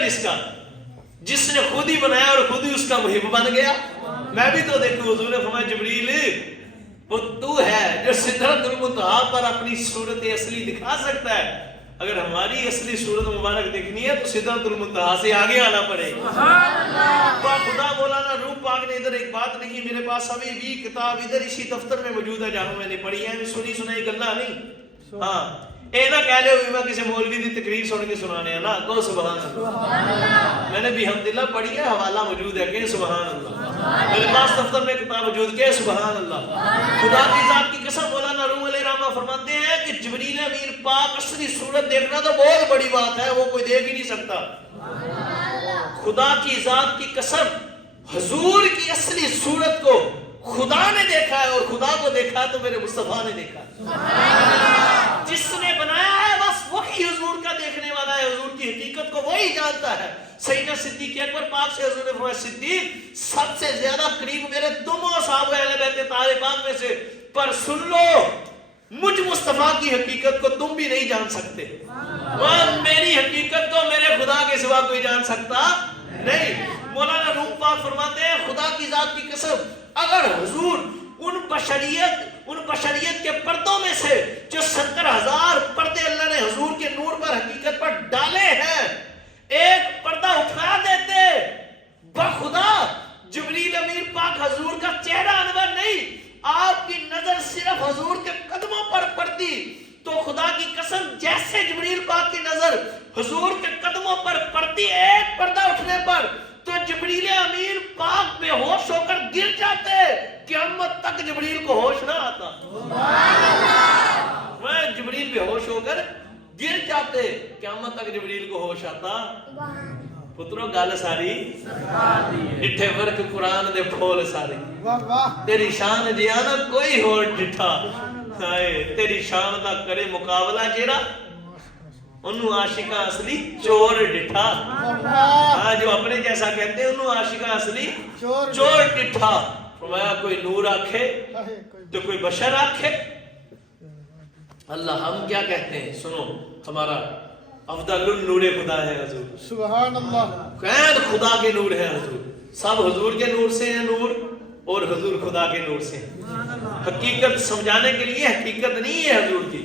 جس نے خود ہی بنایا اور خود ہی اس کا محب بن گیا. میں بھی تو دیکھوں. حضور نے فرمایا جبریل وہ تو ہے جو سدرۃ المنتہا پر اپنی صورت اصلی دکھا سکتا ہے. اگر ہماری اصلی صورت مبارک دیکھنی ہے تو سدرۃ المنتہا سے آگے آنا پڑے گا. خدا مولانا روم پاک نے ادھر ایک بات نہیں, میرے پاس ابھی بھی کتاب ادھر اسی دفتر میں موجود ہے جہاں میں نے پڑھی ہے, سنی سنائی گلا نہیں. ہاں اے نہ کہہ لے میں کسی مولوی دی تقریر سن کے سنانے ہیں نا, کہو سبحان اللہ. میں نے بھی الحمدللہ پڑھی ہے, حوالہ موجود ہے, کہ سبحان اللہ. میرے پاس دفتر میں کتاب موجود, کہ سبحان اللہ. خدا کی ذات کی قسم مولانا روم علیہ رحمہ فرماتے ہیں کہ جبریل امین پاک اصلی صورت دیکھنا تو بہت بڑی بات ہے, وہ کوئی دیکھ ہی نہیں سکتا. خدا کی ذات کی قسم حضور کی اصلی صورت کو خدا نے دیکھا ہے, اور خدا کو دیکھا ہے تو میرے مصطفیٰ نے دیکھا. جس نے بنایا ہے بس وہی حضور کا دیکھنے والا ہے, حضور کی حقیقت کو وہی جانتا ہے. سیدنا صدیق اکبر پاک سے حضور نے فرمایا, صدیق سب سے زیادہ قریب میرے تم ہو صحابہ اہل بیت طاہر پاک میں سے, پر سن لو مجھ مصطفیٰ کی حقیقت کو تم بھی نہیں جان سکتے, اور میری حقیقت کو میرے خدا کے سوا کوئی جان سکتا نہیں. مولانا روم پاک فرماتے ہیں خدا کی ذات کی قسم اگر حضور ان بشریت کے پردوں میں سے جو 70,000 پردے اللہ نے حضور کے نور پر حقیقت پر ڈالے ہیں, ایک پردہ اٹھا دیتے, بخدا جبریل امین پاک حضور کا چہرہ انور نہیں, آپ کی نظر صرف حضور کے قدموں پر پڑتی, تو خدا کی قسم جیسے جبریل پاک کی نظر حضور کے قدموں پر پڑتی ایک پردہ اٹھنے پر, تو جبریل امین پاک بے ہوش ہو کر گر جاتے. قیامت تک جبریل کو ہوش نہ آتا، وہ جبریل بے ہوش ہو کر گر جاتے، قیامت تک جبریل کو ہوش آتا۔ پترو گل ساری ڈٹھے ورک قرآن دے پھول سارے، واہ واہ تیری شان جیا نا کوئی ہور ڈٹھا، ہائے تیری شان دا کرے مقابلہ جیڑا انہوں عاشقہ اصلی چور ڈٹھا۔ ہاں جو اپنے جیسا کہتے ہیں انہوں عاشقہ اصلی چور ڈٹھا۔ فرمایا کوئی نور آکھے تو کوئی بشر آکھے۔ اللہ ہم کیا کہتے ہیں سنو، ہمارا افضل النور خدا ہے حضور، سبحان اللہ، قید خدا کے نور ہے حضور، سب حضور کے نور سے ہیں نور، اور حضور خدا کے نور سے ہیں۔ حقیقت سمجھانے کے لیے حقیقت نہیں ہے حضور کی،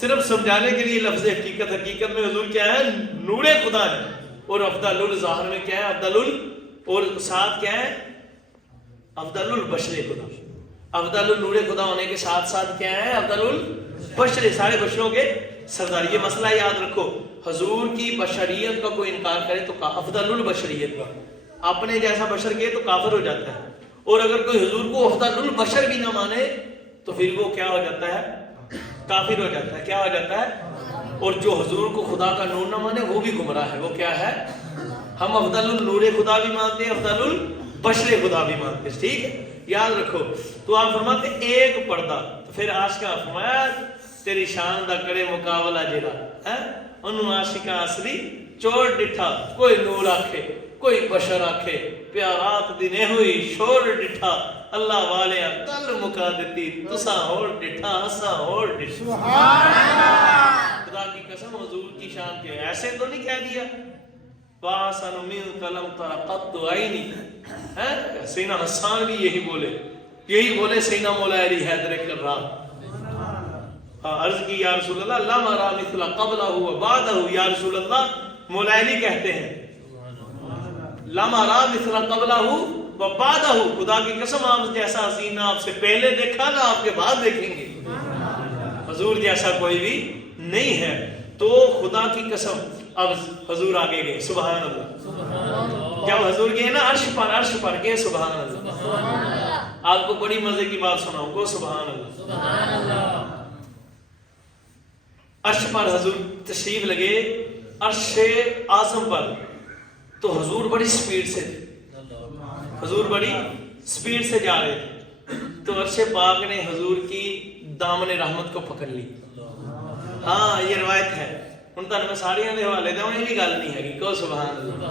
صرف سمجھانے کے لیے لفظ حقیقت، حقیقت میں حضور کیا ہے نور خدا ہے، اور افضل الظاہر میں کیا ہے افضل اور ساتھ کیا ہے افضل البشر خدا، افضل النور خدا ہونے کے ساتھ ساتھ کیا ہے افضل البشر، سارے بشروں کے سردار۔ یہ مسئلہ یاد رکھو، حضور کی بشریت کا کوئی انکار کرے تو افضل البشریت کا، اپنے جیسا بشر کے تو کافر ہو جاتا ہے، اور اگر کوئی حضور کو افضل البشر بھی نہ مانے تو پھر وہ کیا ہو جاتا ہے کافر ہو جاتا ہے، کیا ہو جاتا ہے۔ اور جو حضور کو خدا کا نور نہ مانے وہ بھی گمراہ ہے، وہ کیا ہے، ہم افضل النور خدا بھی مانتے ہیں، افضل البشر خدا بھی مانتے ہیں، ٹھیک ہے یاد رکھو۔ تو آپ فرماتے ایک پردہ، تو پھر عاشقہ فرمایا تیری شان دا کرے مقابلہ جیڑا، انہوں عاشقہ اصلی چور ڈٹھا، کوئی نور آکھے کوئی بشر آکھے، پیارات دینے ہوئی شور ڈٹھا، اللہ والے کل مکا دیتی تسا ہور ڈٹھا ہسا ہور ڈٹھا۔ سبحان اللہ، خدا کی قسم حضور کی شان کے ایسے تو نہیں کہہ دیا وَاسَنُ مِنْكَ لَمْ تَرَ قَطُّ عَيْنِي، سینا حسان بھی یہی بولے سینا مولا علی حیدر کرام، عرض کی یا رسول اللہ لَمْ أَرَى مِثْلَ قَبْلَهُ وَبَعْدَهُ، یا رسول اللہ مولا علی کہتے ہیں لَمْ أَرَى مِثْلَ قَبْلَهُ وَبَعْدَهُ، خدا کی قسم آپ جیسا حسین نہ آپ سے پہلے دیکھا نہ آپ کے بعد دیکھیں گے، حضور جیسا کوئی بھی نہیں ہے۔ تو خدا کی قسم اب حضور آگے گئے، سبحان اللہ، جب حضور گئے نا عرش پر گئے، سبحان اللہ۔ آپ کو بڑی مزے کی بات سناؤں گو، سبحان اللہ۔ عرش پر حضور تشریف لگے، عرش اعظم پر، تو حضور بڑی سپیڈ سے تھے، حضور بڑی سپیڈ سے جا رہے تھے، تو عرش پاک نے حضور کی دامن رحمت کو پکڑ لی۔ ہاں یہ روایت ہے، ان تک میں ساڑیاں دے حوالے دے انہیں بھی گل نہیں ہے کہ سبحان اللہ،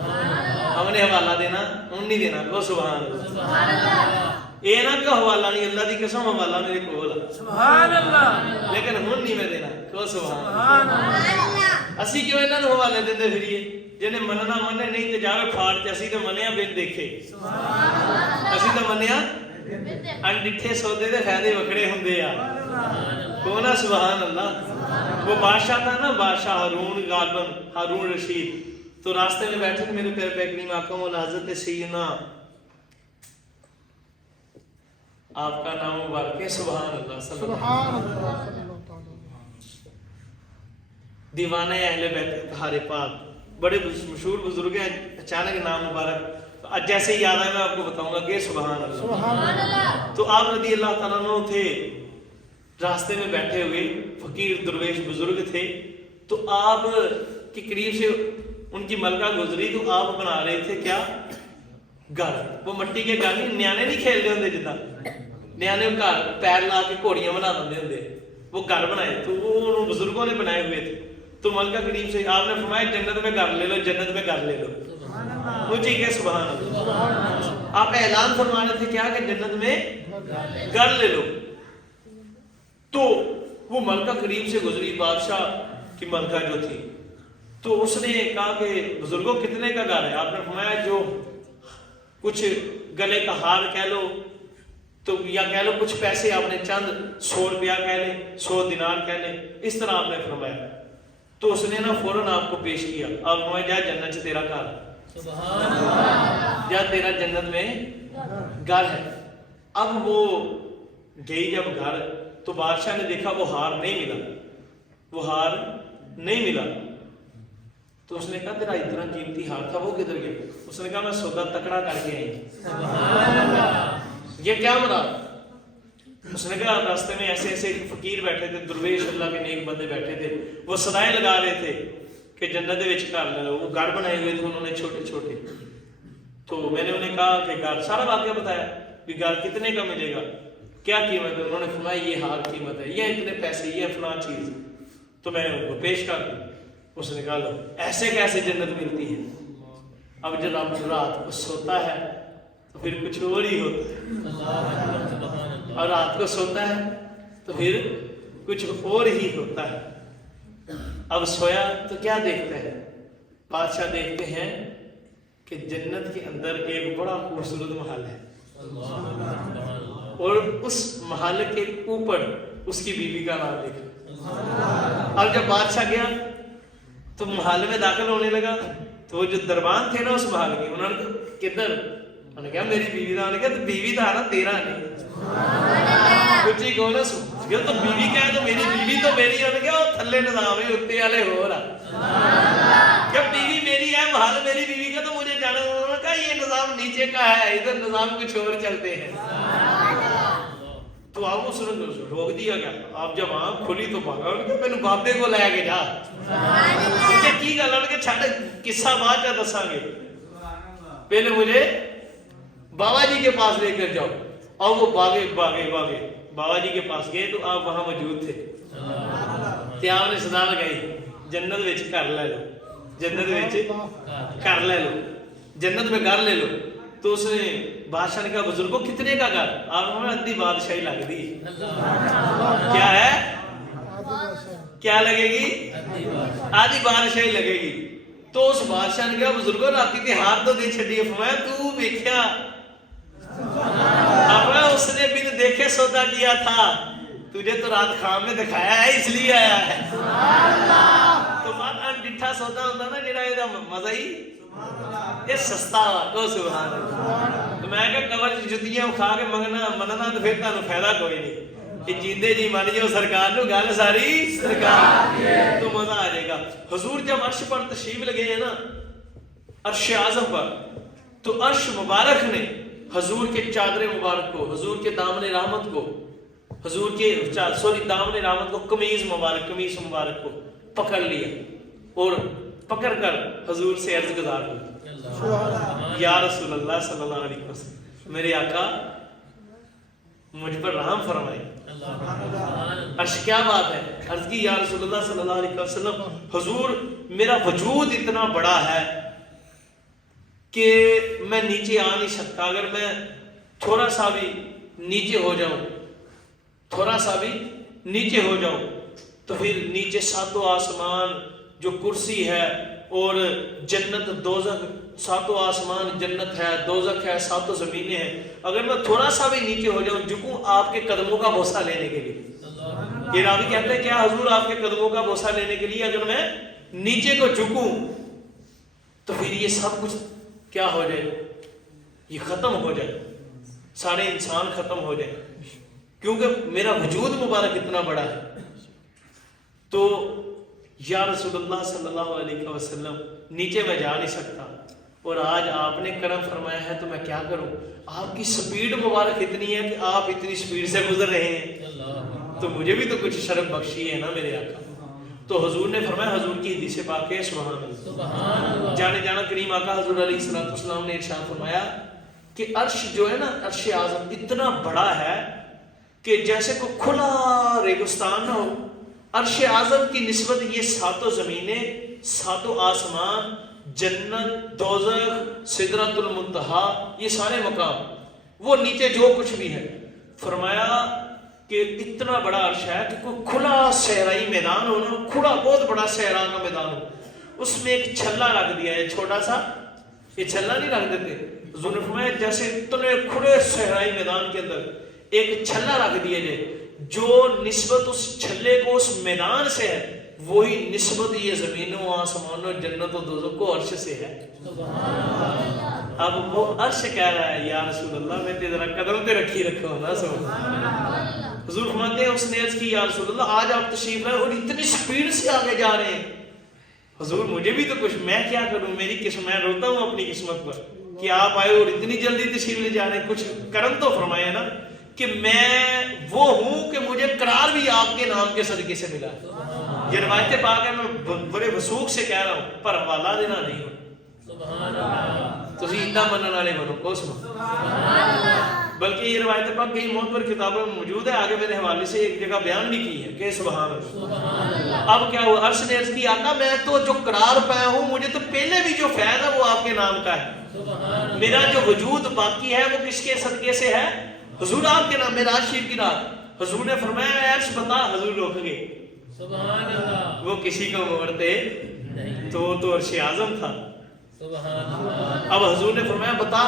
ہم نے حوالہ دینا ان نہیں دینا، کو سبحان اللہ، یہ نہ کہ حوالہ نہیں، اللہ دی قسم حوالہ میرے کو سبحان اللہ، لیکن ہن نہیں میں دینا، کو سبحان اللہ۔ اسی کیوں انہاں نوں حوالے دیندے پھریے، جنہیں مننا منے نہیں تے جاوے پھاڑ تے، اسی تے منیا بن دیکھے، اسی تے منیا انڈٹھے سودے دے فائدے وکھڑے ہوندے آ، کونا سبحان اللہ۔ وہ بادشاہ تھا نا، بادشاہ ہارون، غالباً ہارون رشید، تو راستے میں بیٹھے تھے، میرے پیارے کریم آقا مولا حضرت سیدنا آپ کا نام مبارک ہے، سبحان اللہ، سبحان اللہ، دیوانہ اہل بیت طاہر پاک، بڑے مشہور بزرگ ہیں، اچانک نام مبارک جیسے ہی یاد آئے میں آپ کو بتاؤں گا کہ سبحان اللہ۔ تو آپ رضی اللہ تعالیٰ عنہ تھے، راستے میں بیٹھے ہوئے فقیر درویش بزرگ تھے، تو آپ کے قریب سے ان کی ملکہ گزری، تو آپ بنا رہے تھے کیا گھر، وہ مٹی کے گھر نہیں، نیانے نہیں کھیل دے ہوندے جدا، نیانے گھر پیر لا کے گھوڑیاں بنا دے ہوندے، وہ گھر بنائے، تو وہ بزرگوں نے بنائے ہوئے تھے، تو ملکہ قریب سے آپ نے فرمایا جنت میں گھر لے لو، جنت میں گھر لے لو، مجھے کہ سبحان اللہ، آپ اعلان فرما رہے تھے کیا کہ جنت میں گھر لے لو۔ تو وہ ملکہ قریب سے گزری، بادشاہ کی ملکہ جو تھی، تو اس نے کہا کہ بزرگوں کتنے کا گھر ہے؟ آپ نے فرمایا جو کچھ گلے کا ہار کہہ لو، تو یا کہہ لو کچھ پیسے، آپ نے چند 100 روپیہ کہہ لیں، 100 دینار کہہ لیں، اس طرح آپ نے فرمایا۔ تو اس نے نا فوراً آپ کو پیش کیا، آپ فرمایا جا جنت سے تیرا گھر، جا تیرا جنت میں گھر ہے۔ اب وہ گئی جب گھر، تو بادشاہ نے دیکھا وہ ہار نہیں ملا، وہ ہار نہیں ملا، تو اس نے کہا تیرا اتنا قیمتی ہار تھا وہ کدھر گیا؟ اس نے کہا میں سودا تکڑا کر کے آئی۔ یہ کیا مراد؟ اس نے کہا راستے میں ایسے ایسے فقیر بیٹھے تھے, درویش اللہ کے نیک بندے بیٹھے تھے, وہ صدائیں لگا رہے تھے کہ جنت دے وچ گھر لے لو. وہ گھر بنائے ہوئے تھے انہوں نے چھوٹے چھوٹے. تو میں نے انہیں کہا کہ گھر, سارا واقعہ بتایا کہ گھر کتنے کا ملے گا, کیا قیمت ہے. انہوں نے فرمایا یہ ہار قیمت ہے, یہ اتنے پیسے, یہ فلاں چیز. تو میں نے ان کو پیش کر دی. اس نے کہا لو, ایسے کیسے جنت ملتی ہے. اب جب رات کو سوتا ہے تو پھر کچھ اور ہی ہوتا ہے, اور رات کو سوتا ہے تو پھر کچھ اور ہی ہوتا ہے. اب سویا تو کیا دیکھتے ہیں, بادشاہ دیکھتے ہیں کہ جنت کے اندر ایک بڑا خوبصورت محل ہے, اور اس محل کے اوپر اس کی بیوی کا نام لکھا. اب جب بادشاہ گیا تو محل میں داخل ہونے لگا, تو وہ جو دربان تھے نا اس محل کے, انہوں نے کہا کدھر, انہوں نے کہا میری بیوی دا. انہوں نے کہا تو بیوی دا نا تیرا نہیں. کچھ ہی کہو نا تو بیوی کہے تو میری بیوی تو میری. انہوں نے کہا وہ تھلے نظام ہے اتنے والے ہو رہا, جب بیوی میری ہے محل میری بیوی کا تو مجھے جانا. انہوں نے کہا یہ نظام نیچے کا ہے, ادھر نظام کچھ اور چلتے ہیں. تو آپ کو روک دیا گیا. آپ جب آنکھ کھلی تو بھاگا, انہوں نے کہا میں بابے کو لے کے جا. مجھے کی گل ہے کہ چھڑ قصہ بعد میں دساں گے, پہلے مجھے بابا جی کے پاس لے کر جاؤ. اور وہ باغے بابا جی کے پاس گئے تو آپ وہاں موجود تھے. تے آپ نے صدا لگائی جنت وچ گھر لے لو, جنت وچ گھر لے لو, جنت میں گھر لے لو. تو اس نے بادشاہ نے کہا بزرگوں کتنے کا گھر. آپ نے ادھی بادشاہی لگ دی. کیا ہے, کیا لگے گی, آدھی بادشاہی لگے گی. تو اس بادشاہ نے کہا بزرگوں راتی تے ہاتھ تو دے چھڈی. فرمایا تو دیکھیا, اب اس نے بھی دیکھے سودا کیا تھا, تجھے تو رات خواب میں دکھایا ہے اس لیے آیا ہے. تو بات ڈٹھا سودا ہوتا نا جڑا یہ مزہ ہی یہ سستا وا کو سبحان اللہ. تو میں کہ کور جتیاں کھا کے مننا تو پھر تانوں فائدہ کوئی نہیں. یہ جیندے جی مان جاؤ سرکار نو گل ساری سرکار تو مزہ آ جائے گا. حضور جب عرش پر تشریف لگے ہیں نا, عرش اعظم پر, تو عرش مبارک نے حضور کے چادر مبارک کو, حضور کے دامن رحمت کو, حضور کے دامن رحمت کو, قمیض مبارک کو پکڑ لیا, اور پکڑ کر حضور سے عرض گزار ہوئی یا رسول اللہ صلی اللہ علیہ وسلم, میرے آقا مجھ پر رحم فرمائے. عرش کیا بات ہے, عرض کی یا رسول اللہ صلی اللہ علیہ وسلم حضور میرا وجود اتنا بڑا ہے کہ میں نیچے آ نہیں سکتا. اگر میں تھوڑا سا بھی نیچے ہو جاؤں, تھوڑا سا بھی نیچے ہو جاؤں تو پھر نیچے ساتوں آسمان جو کرسی ہے, اور جنت دوزخ, ساتوں آسمان جنت ہے, دوزخ ہے, ساتوں زمینیں ہیں. اگر میں تھوڑا سا بھی نیچے ہو جاؤں, جھکوں آپ کے قدموں کا بوسہ لینے کے لیے. یہ راوی کہتے ہیں کیا حضور آپ کے قدموں کا بوسہ لینے کے لیے اگر میں نیچے کو جھکوں تو پھر یہ سب کچھ کیا ہو جائے, یہ ختم ہو جائے, سارے انسان ختم ہو جائے, کیونکہ میرا وجود مبارک اتنا بڑا ہے. تو یا رسول اللہ صلی اللہ علیہ وسلم نیچے میں جا نہیں سکتا, اور آج آپ نے کرم فرمایا ہے تو میں کیا کروں. آپ کی سپیڈ مبارک اتنی ہے کہ آپ اتنی سپیڈ سے گزر رہے ہیں, تو مجھے بھی تو کچھ شرف بخشی ہے نا میرے آقا. تو حضور نے فرمایا, حضور کی حدیث پاک ہے سبحان اللہ, جانے جانا کریم آقا حضور علیہ السلام نے ارشاد فرمایا کہ عرش جو ہے نا, عرش اعظم اتنا بڑا ہے کہ جیسے کوئی کھلا ریگستان نہ ہو. عرش اعظم کی نسبت یہ ساتوں زمینیں, ساتوں آسمان, جنت, دوزخ, سدرۃ المنتہا, یہ سارے مقام, وہ نیچے جو کچھ بھی ہے, فرمایا کہ اتنا بڑا عرش ہے کہ کوئی کھلا صحرائی میدان ہو نا, کھلا بہت بڑا صحرا کا میدان ہو, اس میں ایک چھلا رکھ دیا ہے, چھوٹا سا, یہ چھلا نہیں رکھ دیتے. حضور نے فرمایا جیسے اتنے کھلے صحرائی میدان کے اندر ایک چھلا رکھ دیا جائے, جو نسبت اس چھلے کو اس میدان سے ہے وہی نسبت یہ زمینوں, آسمانوں, جنت و دوزخ کو عرش سے ہے. اب وہ عرش کہہ رہا ہے یا رسول اللہ میں ذرا قدم پہ رکھی رکھو نا. سو حضور فرماتے ہیں اس نے عرض کی یا رسول اللہ آج آپ تشریف لائے اور اتنی سپیڈ سے آگے جا رہے ہیں. حضور مجھے بھی تو کچھ, میں کیا کروں, میری قسمت, میں روتا ہوں اپنی قسمت پر کہ آپ آئے اور اتنی جلدی تشریف لے جا رہے ہیں. کچھ کرم تو فرمایا نا کہ میں وہ ہوں کہ مجھے قرار بھی آپ کے نام کے صدقے سے ملا ہے. یہ روایت پاک ہے, میں بڑے وثوق سے کہہ رہا ہوں, پر حوالہ دینا نہیں ہوں. تسی اتنا منن والے بنو کو بلکہ یہ روایت پاک کئی معتبر کتابوں میں موجود ہے, آگے میرے حوالے سے ایک جگہ بیان بھی کی ہے کہ سبحان اللہ. اب کیا ہوا, عرش نے عرض کی آقا میں تو جو قرار پایا ہوں, مجھے تو پہلے بھی جو فیض ہے وہ آپ کے نام کا ہے. میرا جو وجود باقی ہے وہ کس کے صدقے سے ہے؟ حضور آپ کے نام. معراج شریف کی رات حضور نے فرمایا اے عرش بتا, حضور روک گئے. سبحان اللہ. وہ کسی کو موڑتے تو وہ تو عرش اعظم تھا. سبحان اللہ. اب حضور نے فرمایا بتا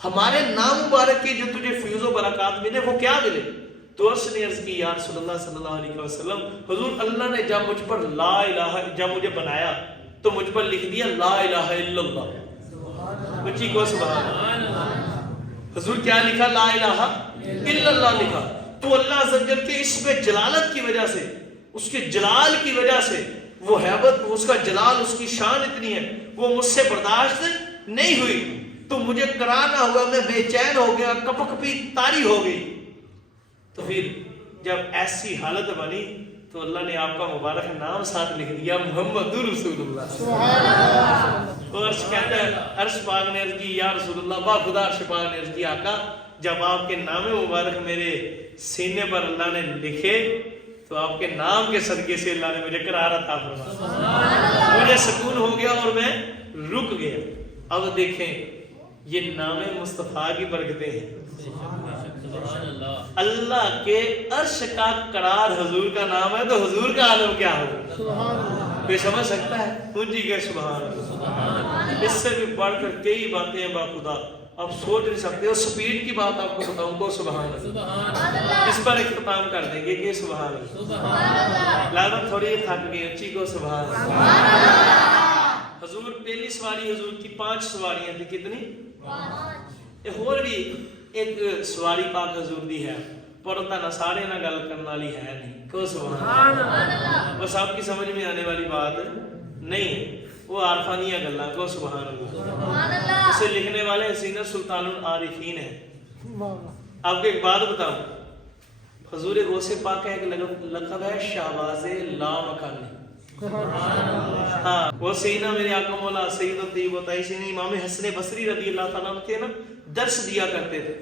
ہمارے نام مبارک کے جو تجھے فیض و برکات ملے وہ کیا ملے؟ تو عرش نے عرض کی یا رسول اللہ صلی اللہ علیہ وسلم, حضور اللہ نے جب مجھ پر لا الہ, جب مجھے بنایا تو مجھ پر لکھ دیا لا الہ الا اللہ. بچی کو سبحان اللہ. حضور کیا لکھا؟ لا الہ الا اللہ لکھا. تو اللہ عز و جل کے اس میں جلالت کی وجہ سے, اس کے جلال کی وجہ سے, وہ حیبت, اس کا جلال, اس کی شان اتنی ہے, وہ مجھ سے برداشت نہیں ہوئی. تو مجھے قرار نہ ہوا, میں بے چین ہو گیا, کپک بھی طاری ہو گئی. تو پھر جب ایسی حالت بنی تو اللہ نے آپ کا مبارک نام ساتھ لکھ دیا محمد رسول اللہ. اور عرش کہتا ہے, عرش پاک نے عرض کی یا رسول اللہ, با خدا عرش پاک نے عرض کی آقا جب آپ کے نام مبارک میرے سینے پر اللہ نے لکھے تو آپ کے نام کے صدقے سے اللہ نے مجھے قرار عطا فرمایا. مجھے سکون ہو گیا اور میں رک گیا. اب دیکھیں یہ نام مصطفیٰ کی برکتیں ہیں. اللہ کے عرش کا قرار حضور کا نام ہے, تو حضور کا عالم کیا ہوگا؟ کوئی سمجھ سکتا ہے؟ اونچی کہ سبحان اللہ. اس سے بھی بڑھ کر کئی باتیں ہیں باخدا, آپ سوچ نہیں سکتے. اور سپیڈ کی بات آپ کو بتاؤں کو سبحان اللہ, اس پر اختتام کر دیں گے کہ سبحان اللہ. لازم تھوڑی تھک گئی, اونچی کو سبحان اللہ. حضور پہلی سواری حضور کی 5 سواریاں تھی. کتنی؟ اور بھی ایک سواری پاک حضور دی ہے, پرتا نہ سارے نہ گل کرنے والی ہے نہیں کو سبحان اللہ. بس آپ کی سمجھ میں آنے والی بات نہیں ہے, وہ عارفانیہ گلاں کو سبحان اللہ. اسے لکھنے والے حسین سلطان العارفین ہیں. آپ کو ایک بات بتاؤں, حضور غوث پاک کا ایک لقب ہے شہباز لا مکانی. ہاں, وہ سیدنا میرے آقا مولا سید الطیب و طاہر امام حسن بصری رضی اللہ تعالیٰ عنہ تھے نا, درس دیا کرتے تھے.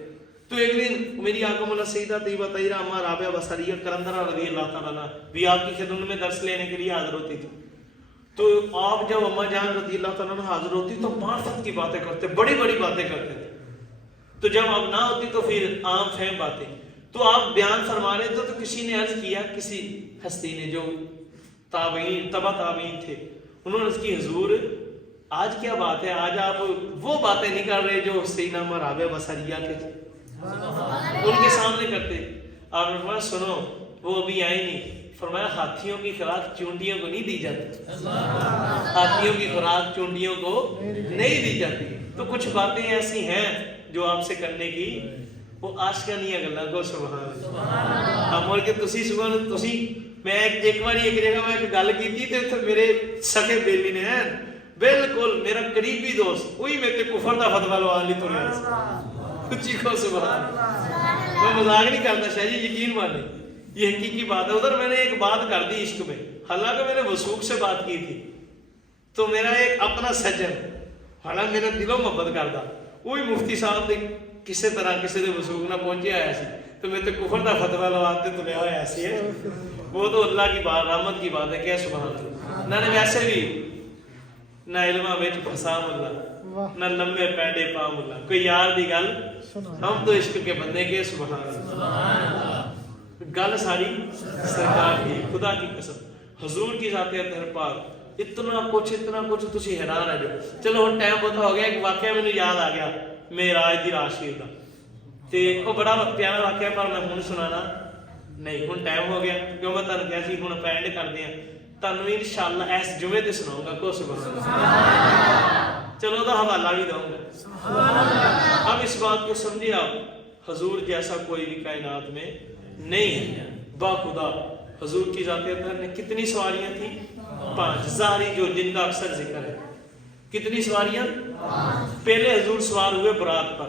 تو ایک دن میری آقا مولا سیدہ طیبہ طاہرہ اما رابعہ بصریہ کلندرہ رضی اللہ تعالیٰ عنہ بھی آپ کی خدمت میں درس لینے کے لیے حاضر ہوتی تھی. تو آپ جب اما جان رضی اللہ تعالیٰ عنہ حاضر ہوتی تو معرفت کی باتیں کرتے, بڑی بڑی باتیں کرتے تھے. تو جب آپ نہ ہوتی تو پھر عام فہم باتیں. تو آپ بیان فرما رہے تھے تو کسی نے عرض کیا, کسی ہستی نے جو تابعین تبع تابعین تھے, انہوں نے عرض کی حضور آج کیا بات ہے, آج آپ وہ باتیں نہیں کر رہے جو سیدنا اما رابعہ بصریہ کے ان کے سامنے کرتے. آپ نے فرمایا سنو وہ ابھی آئی نہیں. فرمایا ہاتھیوں کی خوراک چونٹیوں کو نہیں دی جاتی, ہاتھیوں کی خوراک چونٹیوں کو نہیں دی جاتی. تو کچھ باتیں ایسی ہیں جو آپ سے کرنے کی وہ آشکانیاں گلاں کو سبحان اللہ. ہم کے تسی سبحان تسی میں ایک بار ایک جگہ میں ایک گل کی تھی تو میرے سکے بیلی نے ہیں بالکل میرا قریبی دوست وہی میں تے کفر دا فتوی لوا لی تو کچھ کو سبحان اللہ. میں مذاق نہیں کرتا شاہ جی, یقین مانے یہ حقیقی بات ہے. ادھر میں نے ایک بات کر دی عشق میں, حالانکہ میں نے وثوق سے بات کی تھی. تو میرا ایک اپنا سجن, حالانکہ میرا دلوں محبت کرتا, وہی مفتی صاحب نے کسی طرح کسی دے وثوق نہ پہنچے آیا سی تو میں تے کفر دا فتوی لواتے تو لیا ہوا ایسی ہے. وہ تو اللہ کی بات رحمت کی بات ہے کہ سبحان اللہ. نہ نے ویسے بھی نہ علمہ بیچ پھسام اللہ, نہ لمبے پیڈے پام اللہ, کوئی یار دی گل ہم تو عشق کے بندے کے سبحان اللہ. گل ساری سرکار کی, خدا کی قسم حضور کی ذات اطہر پاک, اتنا کچھ تسی حیران ہے جو. چلو ہن ٹائم بہت ہو گیا, ایک واقعہ مینوں یاد آ گیا معراج دی رات شریف دا, تے وہ بڑا پیارا واقعہ پر میں ہن سنانا نہیں, ہن ٹائم ہو گیا کیوں میں تانوں کہیا سی ہن پینڈ کردے ہیں. تانوں انشاءاللہ اس جمعے تے سناؤں گا کو سبحان اللہ. چلو دا حوالہ بھی دوں گا سبحان اللہ. اب اس بات کو سمجھے آپ, حضور جیسا کوئی بھی کائنات میں نہیں ہے. باخدا حضور کی ذات اطہر نے کتنی سواریاں تھیں؟ 5. ظاہری جو جن کا اکثر ذکر ہے کتنی سواریاں؟ پہلے حضور سوار ہوئے برات پر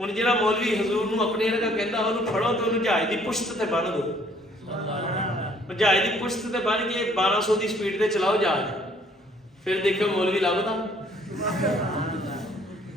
ਹੁਣ ਜਿਹੜਾ ਮੌਲਵੀ ਹਜ਼ੂਰ ਨੂੰ ਆਪਣੇ ਵਰਗਾ ਕਹਿੰਦਾ ਉਹਨੂੰ ਫੜੋ ਤੇ ਉਹਨੂੰ ਜਹਾਜ਼ ਦੀ ਪੁਸ਼ਤ ਤੇ ਬੰਨ ਦਿਓ। ਜਹਾਜ਼ ਦੀ ਪੁਸ਼ਤ ਤੇ ਬੰਨ ਕੇ 1200 ਦੀ ਸਪੀਡ ਤੇ ਚਲਾਓ ਜਹਾਜ਼, ਫਿਰ ਦੇਖੋ ਮੌਲਵੀ ਲੱਭਦਾ।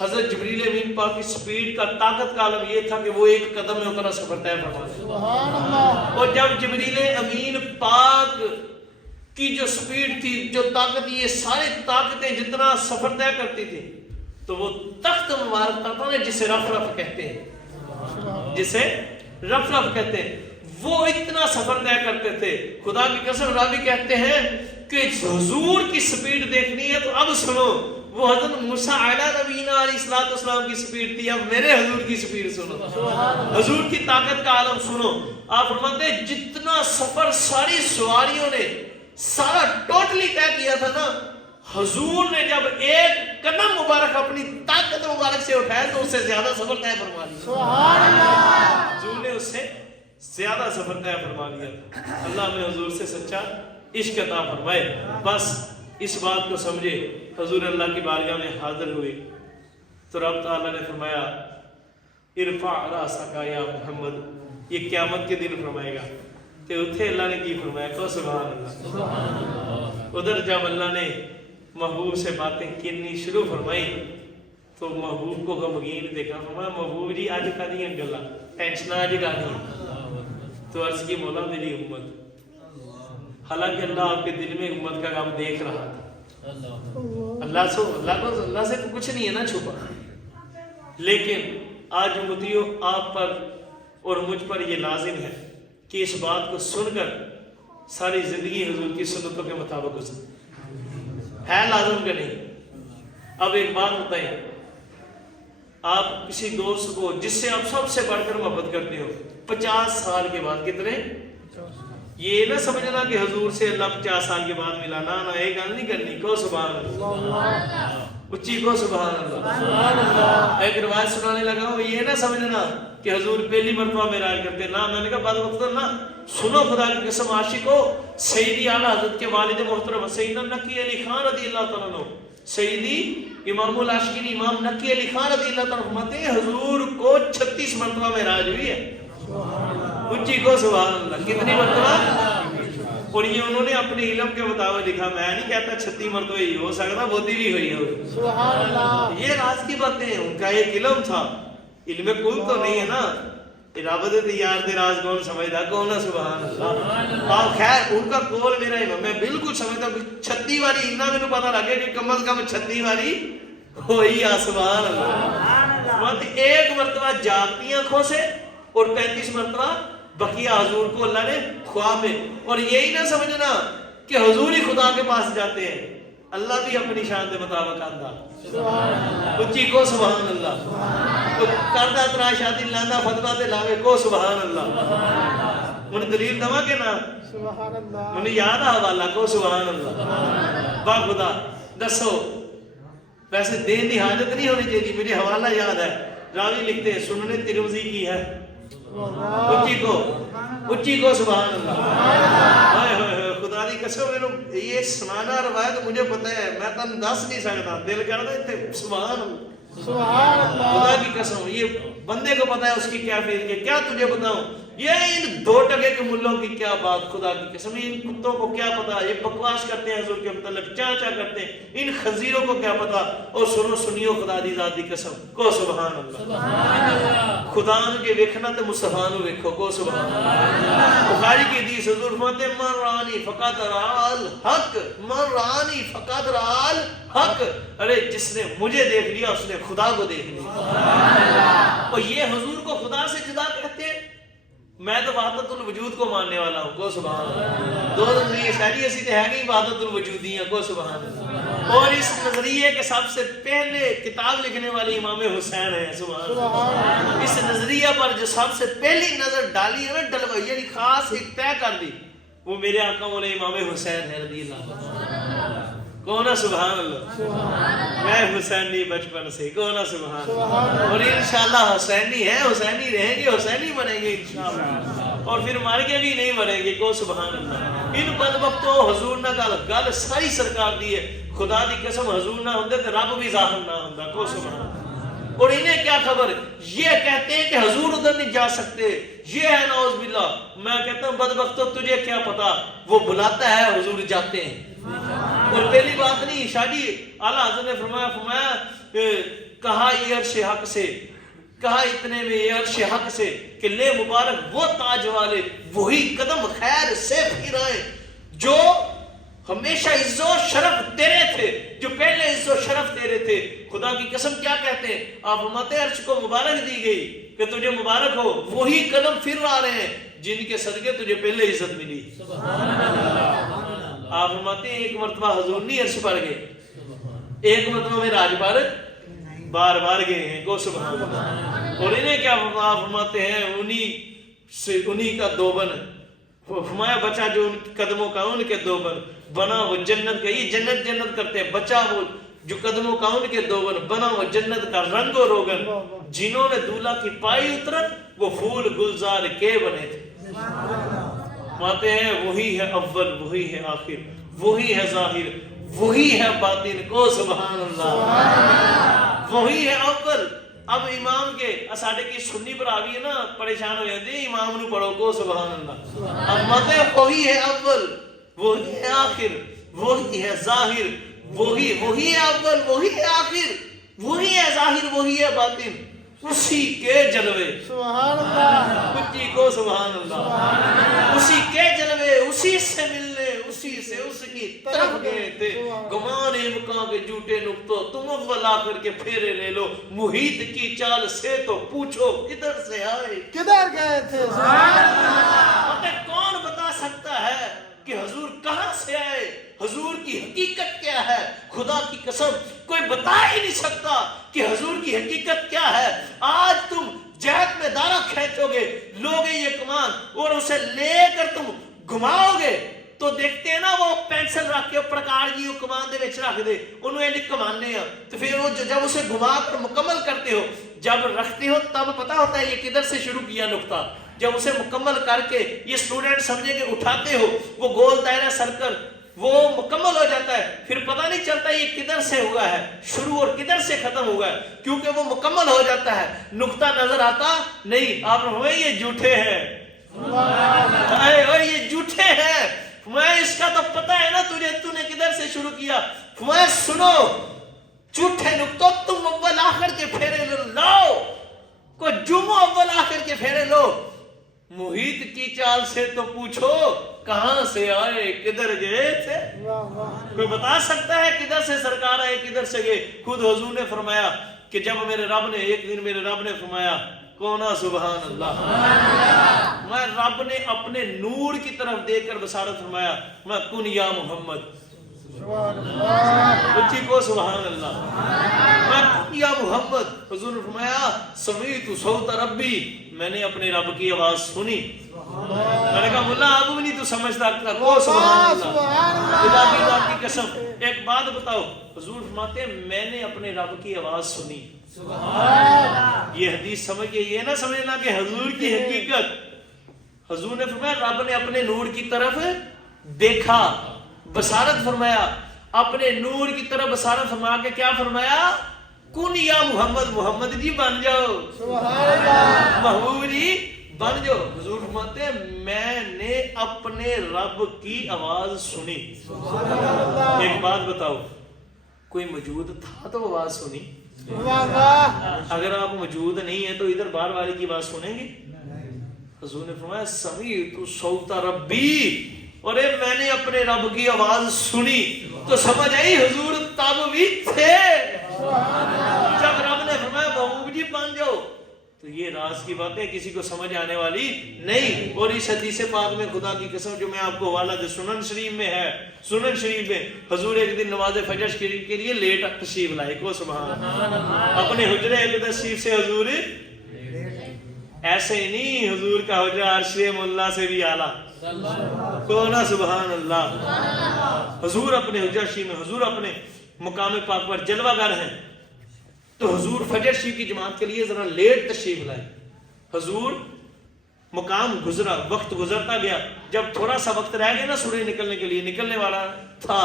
حضرت جبریل امین پاک کی سپیڈ کا طاقت کا عالم یہ تھا کہ وہ ایک قدم میں اتنا سفر طے فرما دے. سبحان اللہ. اور جب جبریل امین پاک کی جو سپیڈ تھی، جو طاقت، یہ ساری طاقتیں جتنا سفر طے کرتی تھی، تو وہ تخت مبارک تھا جسے رف رف کہتے ہیں، جسے رف رف کہتے ہیں، وہ اتنا سفر طے کرتے تھے. خدا کی قسم راوی کہتے ہیں کہ حضور کی سپیڈ دیکھنی ہے تو اب سنو، وہ حضرت موسیٰ علیہ نبینا علیہ السلام کی سپیڈ تھی، اب میرے حضور کی سپیڈ سنو، حضور کی طاقت کا عالم سنو. آپ فرماتے ہیں جتنا سفر ساری سواریوں نے سارا ٹوٹلی طے کیا تھا نا، حضور نے جب ایک قدم مبارک اپنی طاقت مبارک سے اٹھایا تو اس سے زیادہ سفر طے فرما لیا. سبحان اللہ. حضور نے اس سے زیادہ سفر طے فرما لیا. اللہ میں حضور سے سچا عشق عطا فرمائے. بس اس بات کو سمجھے. حضور اللہ کی بارگاہ میں حاضر ہوئے تو رب تعالیٰ نے فرمایا ارفع راسک یا محمد، یہ قیامت کے دن فرمائے گا. تو اتھے اللہ نے کی فرمایا کو سبحان اللہ. ادھر جب اللہ نے محبوب سے باتیں کرنی شروع فرمائی تو محبوب کو غمگین دیکھا. فرمایا محبوب جی آج کا دیا گلا ٹینشن آج کا دیا. تو عرض کی مولا میری امت. حالانکہ اللہ آپ کے دل میں امت کا غم دیکھ رہا تھا. اللہ سے تو کچھ نہیں ہے نا چھپا، لیکن آج امتیوں آپ پر اور مجھ پر یہ لازم ہے کہ اس بات کو سن کر ساری زندگی حضور کی سنتوں کے مطابق گزرے. ہے لازم کہ نہیں؟ اب ایک بات بتائیں، آپ کسی دوست کو جس سے آپ سب سے بڑھ کر محبت کرتے ہو 50 سال کے بعد، کتنے؟ یہ نہ سمجھنا کہ حضور سے اللہ 50 سال کے بعد ملا، نہ ایک گل نہیں کرنی. کو سبحان اللہ، اچھی کو سبحان اللہ. ایک روایت سنانے لگا ہوں، یہ نہ سمجھنا کہ حضور پہلی مرتبہ معراج کرتے. نہ، میں نے کہا بعد وقت نہ سنو، خدا کی قسم عاشقو، سیدی اعلیٰ حضرت کے والد محترم سیدنا نقی علی خان رضی اللہ تعالیٰ عنہ، سیدی امام العاشقین امام نقی علی خان رضی اللہ تعالیٰ عنہ فرماتے ہیں حضور کو 36 مرتبہ معراج ہوئی ہے. اچھی کو سبحان اللہ. کتنی مرتبہ؟ اور یہ انہوں نے اپنے علم کے مطابق لکھا. میں نہیں کہتا 36 مرتبہ ہی ہو سکتا، بہتی بھی ہوئی ہو. سبحان اللہ. یہ راز کی باتیں ہیں، ان کا ایک علم تھا. علم کل تو نہیں ہے نا. رب دے یار دے راز کون سمجھدا؟ کون ہے؟ سبحان اللہ. اور خیر ان کا قول میرا امام، میں بالکل سمجھتا ہوں 36 واری اتنا مینوں پتہ لگے کہ کم از کم 36 واری ہوئی ہے. سبحان اللہ. مت ایک مرتبہ جاگتی آنکھوں سے اور 35 مرتبہ بقیہ حضور کو اللہ نے خواب میں. اور یہی نہ سمجھنا کہ حضور ہی خدا کے پاس جاتے ہیں، اللہ بھی اپنی شان کے مطابق آتا. اچھی کو سبحان اللہ. کرتا ترا شادی لانا فتوا تے لاوے کو سبحان اللہ. انہیں دلیل دوا کے نا سبحان اللہ. انہیں یاد آ والا کو سبحان اللہ. با خدا دسو، ویسے دین دی حاجت نہیں ہونی چاہیے. مجھے حوالہ یاد ہے، راوی لکھتے ہیں سنن ترمذی کی ہے. اچھی کو سبحان اللہ. خدا دی قسم یہ سنانا روایت مجھے پتہ ہے، میں تم دس نہیں سکتا. دل کرتا ہے سبحان اللہ. سبحان اللہ. خدا کی قسم یہ بندے کو پتا ہے اس کی کیا فیل ہے. کیا تجھے بتاؤں یہ ان 2 ٹکے کے ملوں کی کیا بات. خدا کی قسم ان کتوں کو کیا پتا، یہ بکواس کرتے ہیں حضور کے متعلق، چاچا کرتے ہیں. ان خنزیروں کو کیا پتا. اور سنو سنیو خدا دی ذات دی قسم کو سبحان اللہ. خدا کے ویکھنا تے مصطفیٰ نو ویکھو کو سبحان اللہ. بخاری کی حدیث حضور فرماتے ہیں من رانی فقط رال حق، من رانی فقط رال حق. ارے جس نے مجھے دیکھ لیا اس نے خدا کو دیکھ لیا. اور یہ حضور کو خدا سے جدا کہتے ہیں. میں تو وحدت الوجود کو ماننے والا ہوں کو سبحان اللہ. 2 نظریے شاعری ایسی تو ہے گئی وحدت الوجودیاں کو سبحان اللہ. اور اس نظریے کے سب سے پہلے کتاب لکھنے والی امام حسین ہے سبحان اللہ. اس نظریہ پر جو سب سے پہلی نظر ڈالی ہے نا، ڈلوائی یعنی خاص ایک طے کر دی، وہ میرے آقا مولا امام حسین ہے رضی اللہ. کون ہے سبحان اللہ. میں حسینی بچپن سے کون ہے سبحان اللہ. اور انشاءاللہ حسینی ہے، حسینی رہیں گے، حسینی بنیں گے انشاءاللہ. اور پھر مر کے بھی نہیں مریں گے کو سبحان اللہ. ان بدبختوں حضور نہ گل ساری سرکار دی ہے. خدا دی قسم حضور نہ ہوندے تو رب بھی ظاہر نہ ہوندا کو سبحان اللہ. اور انہیں کیا خبر، یہ کہتے ہیں کہ حضور ادھر نہیں جا سکتے، یہ ہے نعوذ باللہ. میں کہتا ہوں بدبختوں تجھے کیا پتا، وہ بلاتا ہے حضور جاتے ہیں. اور پہلی بات نہیں شادی اعلیٰ حضرت نے فرمایا کہا یہ عرش حق سے، کہا اتنے میں یہ عرش حق سے کہ لے مبارک وہ تاج والے، وہی قدم خیر سے پھرائیں جو ہمیشہ عزت و شرف تیرے تھے، جو پہلے عزت و شرف تیرے تھے۔ خدا کی قسم کیا کہتے ہیں آپ فرماتے ہیں عرش کو مبارک دی گئی کہ تجھے مبارک ہو، وہی قدم پھر آ رہے ہیں جن کے صدقے تجھے پہلے عزت ملی۔ آپ فرماتے ہیں ایک مرتبہ حضور نہیں عرش پر گئے، ایک مرتبہ میں راج پر بار بار گئے ہیں، گو سبحان اللہ۔ اور انہیں کیا آپ فرماتے ہیں انہی کا دوبن فرمایا بچا جو ان قدموں کا ان کے دوبن بنا وہ جنت کا، یہ جنت جنت کرتے ہیں، بچا وہ جو قدموں کا ان کے دوبن بنا وہ جنت کا رنگ و روغن، جنہوں نے دولہا کی پائی اترت وہ پھول گلزار کے بنے تھے۔ ماتے ہیں وہی ہے اول، وہی ہے آخر، وہی ہے ظاہر، وہی ہے باطن، کو سبحان اللہ۔ وہی ہے اول۔ اب امام کے اساڑے کی سنی پر آگئی ہے نا پریشان ہو جاتے ہیں امام نو پڑھو، کو سبحان اللہ۔ اب ماتے ہیں وہی ہے اول، وہی ہے آخر، وہی ہے ظاہر، وہی ہے اول، وہی ہے آخر، وہی ہے ظاہر، وہی ہے باطن، اسی کے جلوے سبحان اللہ، کچی کو سبحان اللہ، اسی کے جلوے، اسی سے ملنے، اسی سے اس کی طرف گئے تھے، گمان امکان کے جھوٹے نقطوں تم اول آ کر کے پھیرے لے لو، محیط کی چال سے تو پوچھو کدھر سے آئے، کدھر گئے تھے؟ کون بتا سکتا ہے کہ حضور کہاں سے آئے، حضور کی حقیقت کیا ہے؟ خدا کی قسم کوئی بتا ہی نہیں سکتا کہ حضور کی حقیقت کیا ہے۔ آج تم جہت میں دارہ کھینچو گے، لوگے یہ کمان اور اسے لے کر تم گھماؤ گے تو دیکھتے ہیں نا وہ پینسل رکھ کے پرکار جی وہ کمان دے وچ رکھ دے انہوں نے کمانے ہیں، تو پھر وہ جب اسے گھما کر مکمل کرتے ہو، جب رکھتے ہو تب پتا ہوتا ہے یہ کدھر سے شروع کیا نقطہ، جب اسے مکمل کر کے یہ سٹوڈنٹ سمجھے کہ اٹھاتے ہو وہ گول دائرہ سرکل وہ مکمل ہو جاتا ہے، پھر پتہ نہیں چلتا یہ کدھر سے ہوا ہے شروع اور کدھر سے ختم ہوا ہے، کیونکہ وہ مکمل ہو جاتا ہے، نقطہ نظر آتا نہیں۔ آپ نے یہ جھوٹے ہیں، یہ جھوٹے ہیں، میں اس کا تو پتہ ہے نا تجھے، تو نے کدھر سے شروع کیا، میں سنو جھوٹے نقطوں تم اول آخر کے پھیرے لاؤ، کوئی جمعہ اول آخر کے پھیرے لو، محیط کی چال سے تو پوچھو کہاں سے آئے کدھر گئے تھے؟ کوئی بتا سکتا ہے کدھر سے سرکار آئے کدھر سے گئے؟ خود حضور نے فرمایا کہ جب میرے رب نے ایک دن میرے رب نے فرمایا کونا سبحان اللہ، میں رب نے اپنے نور کی طرف دیکھ کر بشارت فرمایا میں کن یا محمد، اچھی کو سبحان اللہ، میں کن یا محمد۔ حضور نے فرمایا سمیت صوت ربی، میں نے اپنے رب کی آواز سنی، میں نے کہا ملا اب بھی نہیں تو سمجھتا، کو سبحان اللہ، خدا کی ذات کی قسم۔ ایک بات بتاؤ، حضور فرماتے ہیں میں نے اپنے رب کی آواز سنی، یہ حدیث سمجھ کے یہ نہ سمجھنا کہ حضور کی حقیقت، حضور نے فرمایا رب نے اپنے نور کی طرف دیکھا، بشارت فرمایا، اپنے نور کی طرف بشارت فرما کے کیا فرمایا کن یا محمد، محمد جی بن جاؤ، محبوب جی بن جاؤ۔ حضور فرماتے ہیں میں نے اپنے رب کی آواز سنی۔ ایک بات بتاؤ، کوئی موجود تھا تو آواز سنی؟ اگر آپ موجود نہیں ہیں تو ادھر باہر والے کی آواز سنیں گے؟ حضور نے فرمایا سمیت صوت ربی، اور میں نے اپنے رب کی آواز سنی، تو سمجھ آئی حضور تب بھی تھے جب رب نے فرمایا محبوب جی بن جاؤ۔ تو یہ راز کی باتیں کسی کو سمجھ آنے والی نہیں۔ اور اس حدیث پاک میں خدا کی قسم جو میں آپ کو حوالہ دے سنن شریف میں ہے، سنن شریف میں حضور ایک دن نماز فجر شریف کے لیے لیٹ تشریف لائے، کو سبحان اللہ، اپنے حجرے تشریف سے حضور ایسے ہی نہیں، حضور کا حجرہ عرش مولا سے بھی اعلیٰ، کونا سبحان اللہ، حضور اپنے حجرہ شریف میں، حضور اپنے مقام پاک پر جلوہ گر ہیں، تو حضور فجر شریف کی جماعت کے لیے ذرا لیٹ تشریف لائے۔ حضور مقام گزرا، وقت گزرتا گیا، جب تھوڑا سا وقت رہ گیا نا سورج نکلنے کے لیے، نکلنے والا تھا،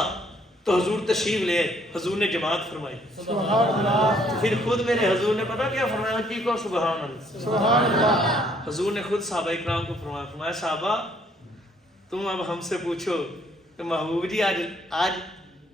تو حضور تشریف لے، حضور نے جماعت فرمائی، پھر خود میرے حضور نے پتا کیا فرمایا جی کو سبحان اللہ، حضور نے خود صحابہ اکرام کو فرمایا صحابہ تم اب ہم سے پوچھو کہ محبوب جی آج